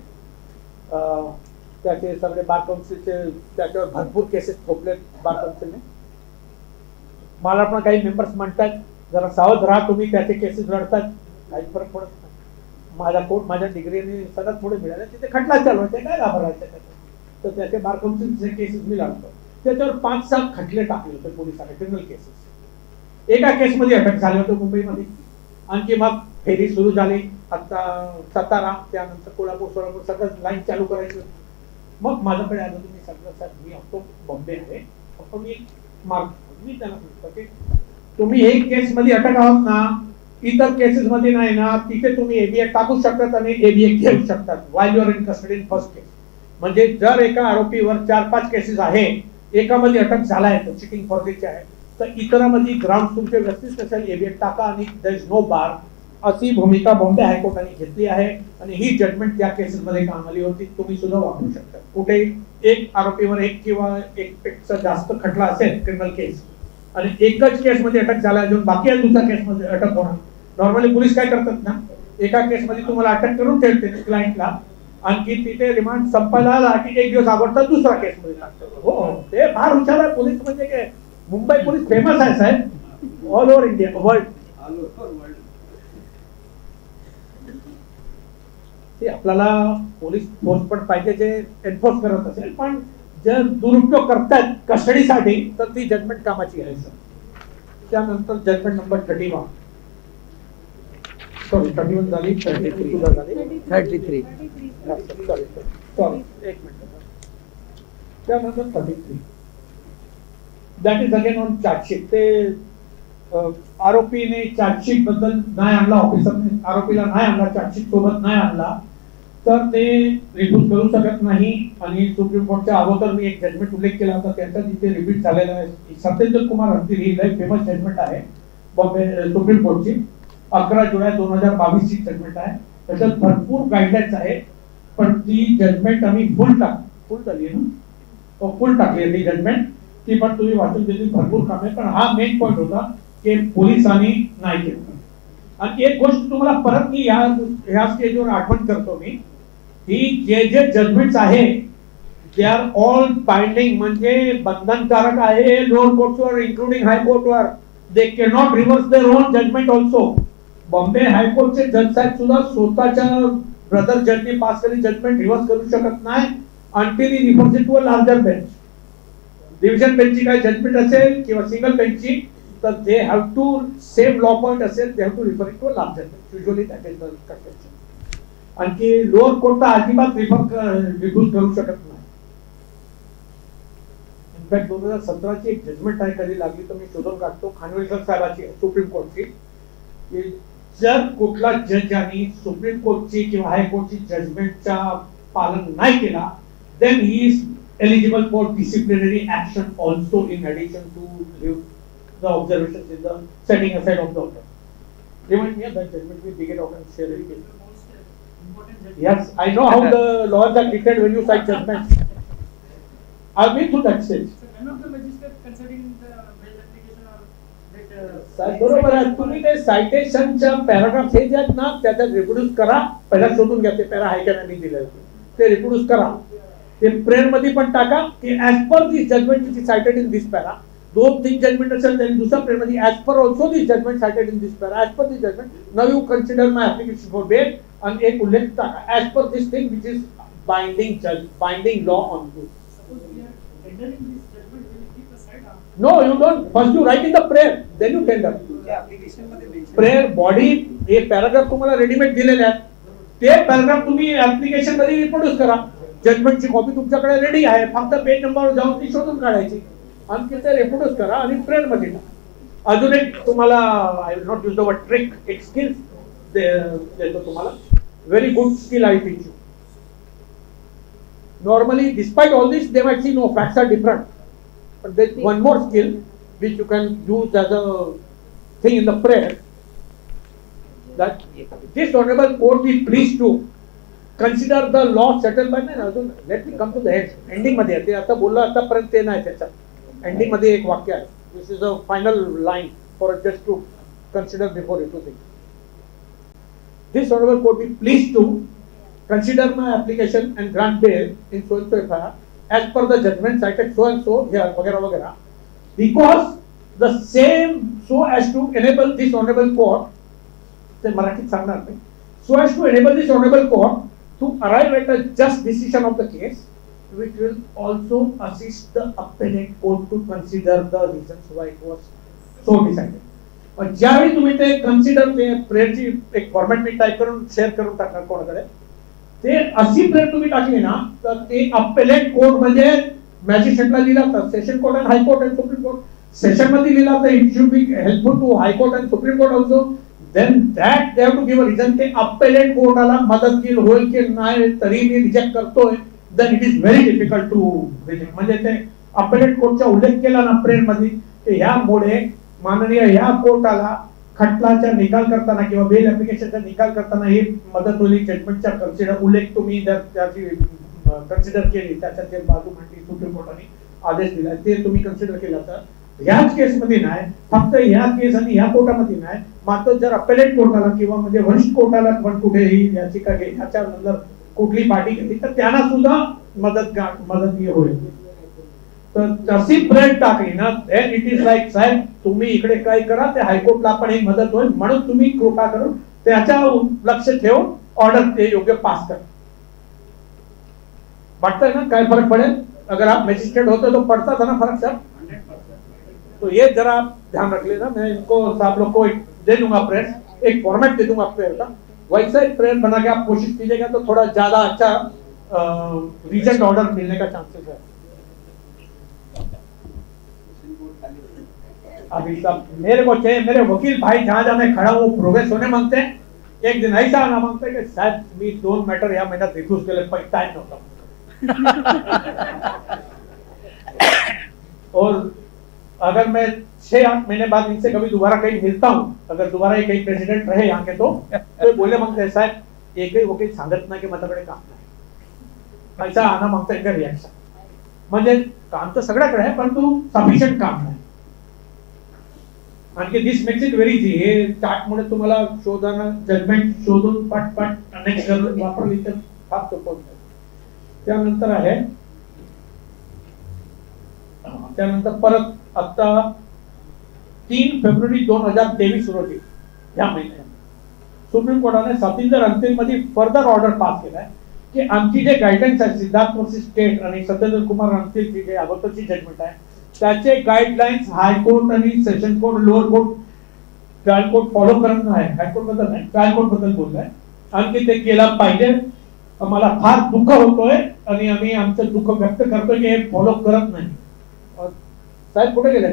त्याचे सगळे बार काउन्सिलचे त्याच्यावर भरपूर केसेस थोपले बार काउन्सिलने. मला पण काही मेंबर्स म्हणतात जरा सावध राहा तुम्ही त्याचे केसेस लढतात काही फरक पडत नाही. माझा कोर्ट माझ्या डिग्रीने सगळ्यात पुढे मिळाला. तिथे खटला चालू आहे. ते काय घाबरायचं त्याच्यात. तर त्याचे बार काउन्सिलचे केसेस मी लढतो. त्याच्यावर 5-7 खटले टाकले होते पोलिसांनी क्रिमिनल केसेस. एका केसमध्ये अटक झाली होती मुंबईमध्ये. आणखी मग फेरी सुरू झाली. आता सातारा त्यानंतर कोल्हापूर सोलापूर सगळं लाईन चालू करायची. मग माझ्याकडे आलं तुम्ही सांगितलं साहेब मी आमतो बॉम्बे आहे. पण मी मार्ग मी त्यांना सांगितलं की तुम्ही एक केसमध्ये अटक आहोत ना इतर केसेस मध्ये नाही ना तिथे तुम्ही एबीए टाकू शकतात आणि एबीए घेऊ शकतात while you're in custody in first case. म्हणजे जर एका आरोपीवर 4-5 केसेस आहे एकामध्ये अटक झालाय तो चिटिंग फॉर्जेची आहे तर इतरांमध्ये ग्राउंड तुमचे व्यवस्थित असेल एबीए टाका आणि देयर इज नो बार. अशी भूमिका बॉम्बे हायकोर्टाने घेतली आहे आणि ही जजमेंट त्या केसेस मध्ये काम आली होती. तुम्ही सुद्धा वापरू शकता. कुठे एक आरोपीवर एक किंवा एक पेक्षा जास्त खटला असेल क्रिमिनल केस आणि एकच केस मध्ये अटक झाला अजून बाकी दुसऱ्या केस मध्ये अटक होणार. नॉर्मली पोलीस काय करतात ना एका केस मध्ये तुम्हाला अटक करून ठेवते क्लायंटला आणखी तिथे रिमांड संपायला आला की 1 दिवस अगोदर दुसरा केस मध्ये टाकतात. हो ते फार हुशार आहे पोलीस. म्हणजे काय मुंबई पोलीस फेमस आहे साहेब ऑल ओव्हर इंडिया वर्ल्ड. ते आपल्याला पोलीस फोर्स पण पाहिजे जे एन्फोर्स करत असेल पण जर दुरुपयोग करतात कस्टडीसाठी तर ती जजमेंट कामाची आहे सर. त्यानंतर जजमेंट नंबर 31 सॉरी 31 झाली 33 सुद्धा झाली 33 सॉरी एक मिनिट. त्यानंतर 33 that is again on chargesheet. ते आरोपीने चार्जशीट बद्दल नाही आणला ऑफिसरने आरोपीला नाही आणला चार्जशीट सोबत नाही आणला तर ते रिपोर्ट करू शकत नाही. आणि सुप्रीम कोर्टच्या अगोदर मी एक जजमेंट उल्लेख केला होता त्याचा तिथे रिपीट झालेला आहे. सत्येंद्र कुमार हत्ती ही लय फेमस जजमेंट आहे बॉम्बे सुप्रीम कोर्टची 11 जुलै 2022 ची जजमेंट आहे. त्याच्यात भरपूर गाईडलाईन्स आहे पण ती जजमेंट आम्ही फुल झाली ना फुल टाकली ती जजमेंट. ती पण तुम्ही वाचून घेतली भरपूर काम आहे. पण हा मेन पॉईंट होता की पोलिसांनी नाही केलं. आणि एक गोष्ट तुम्हाला परत मी ह्या स्टेजवर आठवण करतो मी ही जे जजमेंट्स आहे दे आर ऑल बाइंडिंग म्हणजे बंधनकारक आहे लोअर कोर्ट्सवर इन्क्लुडिंग हायकोर्टवर. They can not reverse their own judgment also. Bombay हायकोर्टचे जज साहेब सुद्धा स्वतःच्या ब्रदर जजनी पास केलेली जजमेंट रिव्हर्स करू शकत नाही until he refers it to a larger bench. Division बेंचची काय जजमेंट असेल किंवा सिंगल बेंचची तर they have to same law point असेल they have to refer it to a larger bench. Usually that is the convention. आणखी lower कोर्टला अजिबात refuse करू शकत नाही. इनफॅक्ट 2017ची एक जजमेंट आहे, कधी लागली तर मी शोधून काढतो, खानविलकर साहेबाची सुप्रीम कोर्टची, की जर कुठला जज आणि सुप्रीम कोर्टची किंवा हायकोर्टची जजमेंटचा पालन नाही केला, then he is eligible for disciplinary action also in addition to the observations in the setting aside of the order. Remind me of that judgment, we dig it out and share it. Yes, I know how the laws are treated when you cite judgments. I've been through that stage. None of the magistrate considering the bail application or that. साहेब बरोबर आहे, तुम्ही ते सायटेशनच्या paragraph हे जे आहेत ना त्याच्यात reproduce करा, पहिला शोधून घ्या ते पॅरा आहे का नाही दिलेलं ते रिप्रोड्यूस करा, ते प्रेयर मध्ये पण टाका की as per this judgment is cited in this para. 2-3 judgment असेल त्यांनी दुसरा प्रेयर मध्ये as per also this judgment cited in this para, as per this judgment now you consider my application for bail आणि एक उल्लेख टाका as per this thing which is binding जज binding law on you. Suppose we are tendering this judgment, will keep aside. No, you don't. First you write in the prayer, then you tender. Application मध्ये mention prayer body हे paragraph तुम्हाला readymade दिलेले आहेत, ते paragraph तुम्ही application मध्ये reproduce करा. जजमेंटची copy तुमच्याकडे रेडी आहे, फक्त पेज नंबरवर जाऊन ती शोधून काढायची आणि ते रिप्रोड्यूस करा आणि प्रेयर मध्ये टाका. अजून एक तुम्हाला I will not use the word trick, एक स्किल देतो तुम्हाला, very good skill I teach you. Normally, despite all this, they might see no facts are different. But there's one more skill which you can use as a thing in the prayer. That this honorable court be pleased to consider the law settled by me. Let me come to the end. Ending मध्ये ते आता बोललो आतापर्यंत ते नाही त्याच्यात. Ending मध्ये एक वाक्य आहे. This is a final line for a judge to consider before refusing. This honorable court be pleased to consider my application and grant bail in so and so FIR as per the judgment cited so and so here वगैरह वगैरह, because the same so as to enable this honorable court, ते मराठीत सांगणार नाही, so as to enable this honorable court to arrive at a just decision of the case which will also assist the appellate court to consider the reasons why it was so decided. ज्यावेळी तुम्ही ते consider ते प्रेयरची एक format मी type करून share करून टाकणार कोणाकडे, ते अशी प्रेयर तुम्ही टाकली ना तर ते अपेलेट कोर्ट म्हणजे मॅजिस्ट्रेटला लिहिला तर सेशन कोर्ट आणि हायकोर्ट आणि सुप्रीम कोर्ट, सेशन मध्ये लिहिला तर it should be helpful to high court आणि supreme court also, then that they have to give a reason. ते अपेलेट कोर्टाला मदत होईल की नाही तरी मी रिजेक्ट करतोय, then it is very difficult to reject. म्हणजे ते अपेलेट कोर्टचा उल्लेख केला ना प्रेयर मध्ये, ते ह्यामुळे माननीय ह्या कोर्टाला खटलाचा निकाल करताना किंवा बेल ऍप्लिकेशनचा निकाल करताना ही मदत होईल. जजमेंटचा कन्सिडर उल्लेख तुम्ही जर त्याची कन्सिडर केली, त्याच्यात जे बाजू मांडली सुप्रीम कोर्टाने आदेश दिला ते तुम्ही कन्सिडर केला तर ह्याच केसमध्ये नाही, फक्त ह्या केस आणि ह्या कोर्टामध्ये नाही, मात्र जर अपेलेट कोर्टाला किंवा म्हणजे वरिष्ठ कोर्टाला पण कुठेही याचिका ह्याच्या नंतर कुठली पार्टी केली तर त्यांना सुद्धा मदत होईल. तर तशी प्रेयर टाकली ना, देन इट इज लाईक साहेब तुम्ही इकडे काय करा, ते हायकोर्टला पण ही मदत होईल, म्हणून तुम्ही कृपा करून त्याच्या लक्ष ठेवून ऑर्डर ते योग्य पास करा. वाटतंय ना काय फरक पडेल अगर आप मजिस्ट्रेट होते तो पड़ता था ना फर्क सर. तो ये जरा आप ध्यान रख लेना, मैं इनको आप लोग को एक दे दूंगा प्रेयर, एक फॉर्मेट दे दूंगा प्रेयर का, वैसा एक प्रेयर बना के आप कोशिश कीजिएगा तो थोड़ा ज्यादा अच्छा रीजेंट ऑर्डर मिलने का चांसेस है. अभी सब मेरे को चाहिए, मेरे वकील भाई जहां जहां मैं खड़ा हूँ प्रोग्रेस होने मांगते हैं, एक दिन ऐसा आना मांगते हैं कि साहब मी 2 मॅटर या महिन्यात रिफ्यूज केले, टाइम नव्हता. और अगर मैं 6-8 महीने बाद इनसे कभी दोबारा कहीं मिलता हूँ, अगर दोबारा कहीं प्रेसिडेंट रहे यहाँ के तो बोले मांगते हैं साहब एकही वकील सांगत नाही की माझ्याकडे काम नाही, ऐसा आना मागता इनका रिएक्शन. म्हणजे काम तर सगळ्याकडे आहे परंतु सफिशियंट काम नाही. आणखी दिस मेक्स इट व्हेरी इझी. हे चार्टमुळे तुम्हाला शोधणं, जजमेंट शोधून पटपट अनेक वापरली तर फार सोपं होतं. त्यानंतर आहे त्यानंतर परत आता 3 फेब्रुवारी 2023 रोजी या महिन्यात सुप्रीम कोर्टाने सतिंदर अंतिल मध्ये फर्दर ऑर्डर पास केलाय की आमची जे गाईडलाईन्स आहेत सिद्धार्थ वर्सेस स्टेट आणि सत्येंद्र कुमार अंतिलची जे अगोदरची जजमेंट आहे त्याचे गाईडलाईन्स हायकोर्ट आणि session court, lower court, trial court follow करत नाही. हायकोर्ट बद्दल नाही, ट्रायल कोर्ट बद्दल बोललाय आणखी ते केलं पाहिजे. मला फार दुःख होतोय आणि आम्ही आमचं दुःख व्यक्त करतोय की हे फॉलो करत नाही. साहेब कुठे गेले?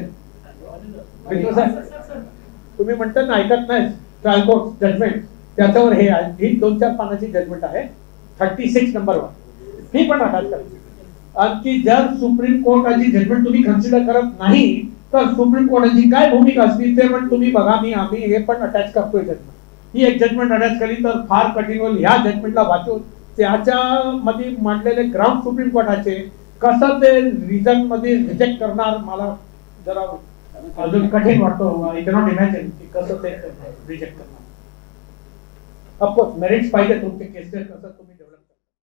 साहेब तुम्ही म्हणता ना ऐकत नाही. ट्रायल कोर्ट जजमेंट त्याच्यावर हे आहे. ही 2-4 पानाची जजमेंट आहे. 36 नंबरवर ही पण अटॅच करायची. आणखी जर सुप्रीम कोर्टाची जजमेंट तुम्ही कन्सिडर करत नाही तर सुप्रीम कोर्टाची काय भूमिका असतील ते पण तुम्ही बघा. आम्ही हे पण अटॅच करतोय जजमेंट. ही एक जजमेंट अटॅच केली तर फार कठीण होईल. ह्या जजमेंटला वाचून त्याच्या मध्ये मांडलेले ग्राउंड सुप्रीम कोर्टाचे कसं ते रिझन मध्ये रिजेक्ट करणार मला जरा अजून कठीण वाटतो. आय कॅनॉट इमॅजिन की कसं ते रिजेक्ट करणार. ऑफकोर्स मेरिट्स पाहिजे तुमचे केसेस कसं तुम्ही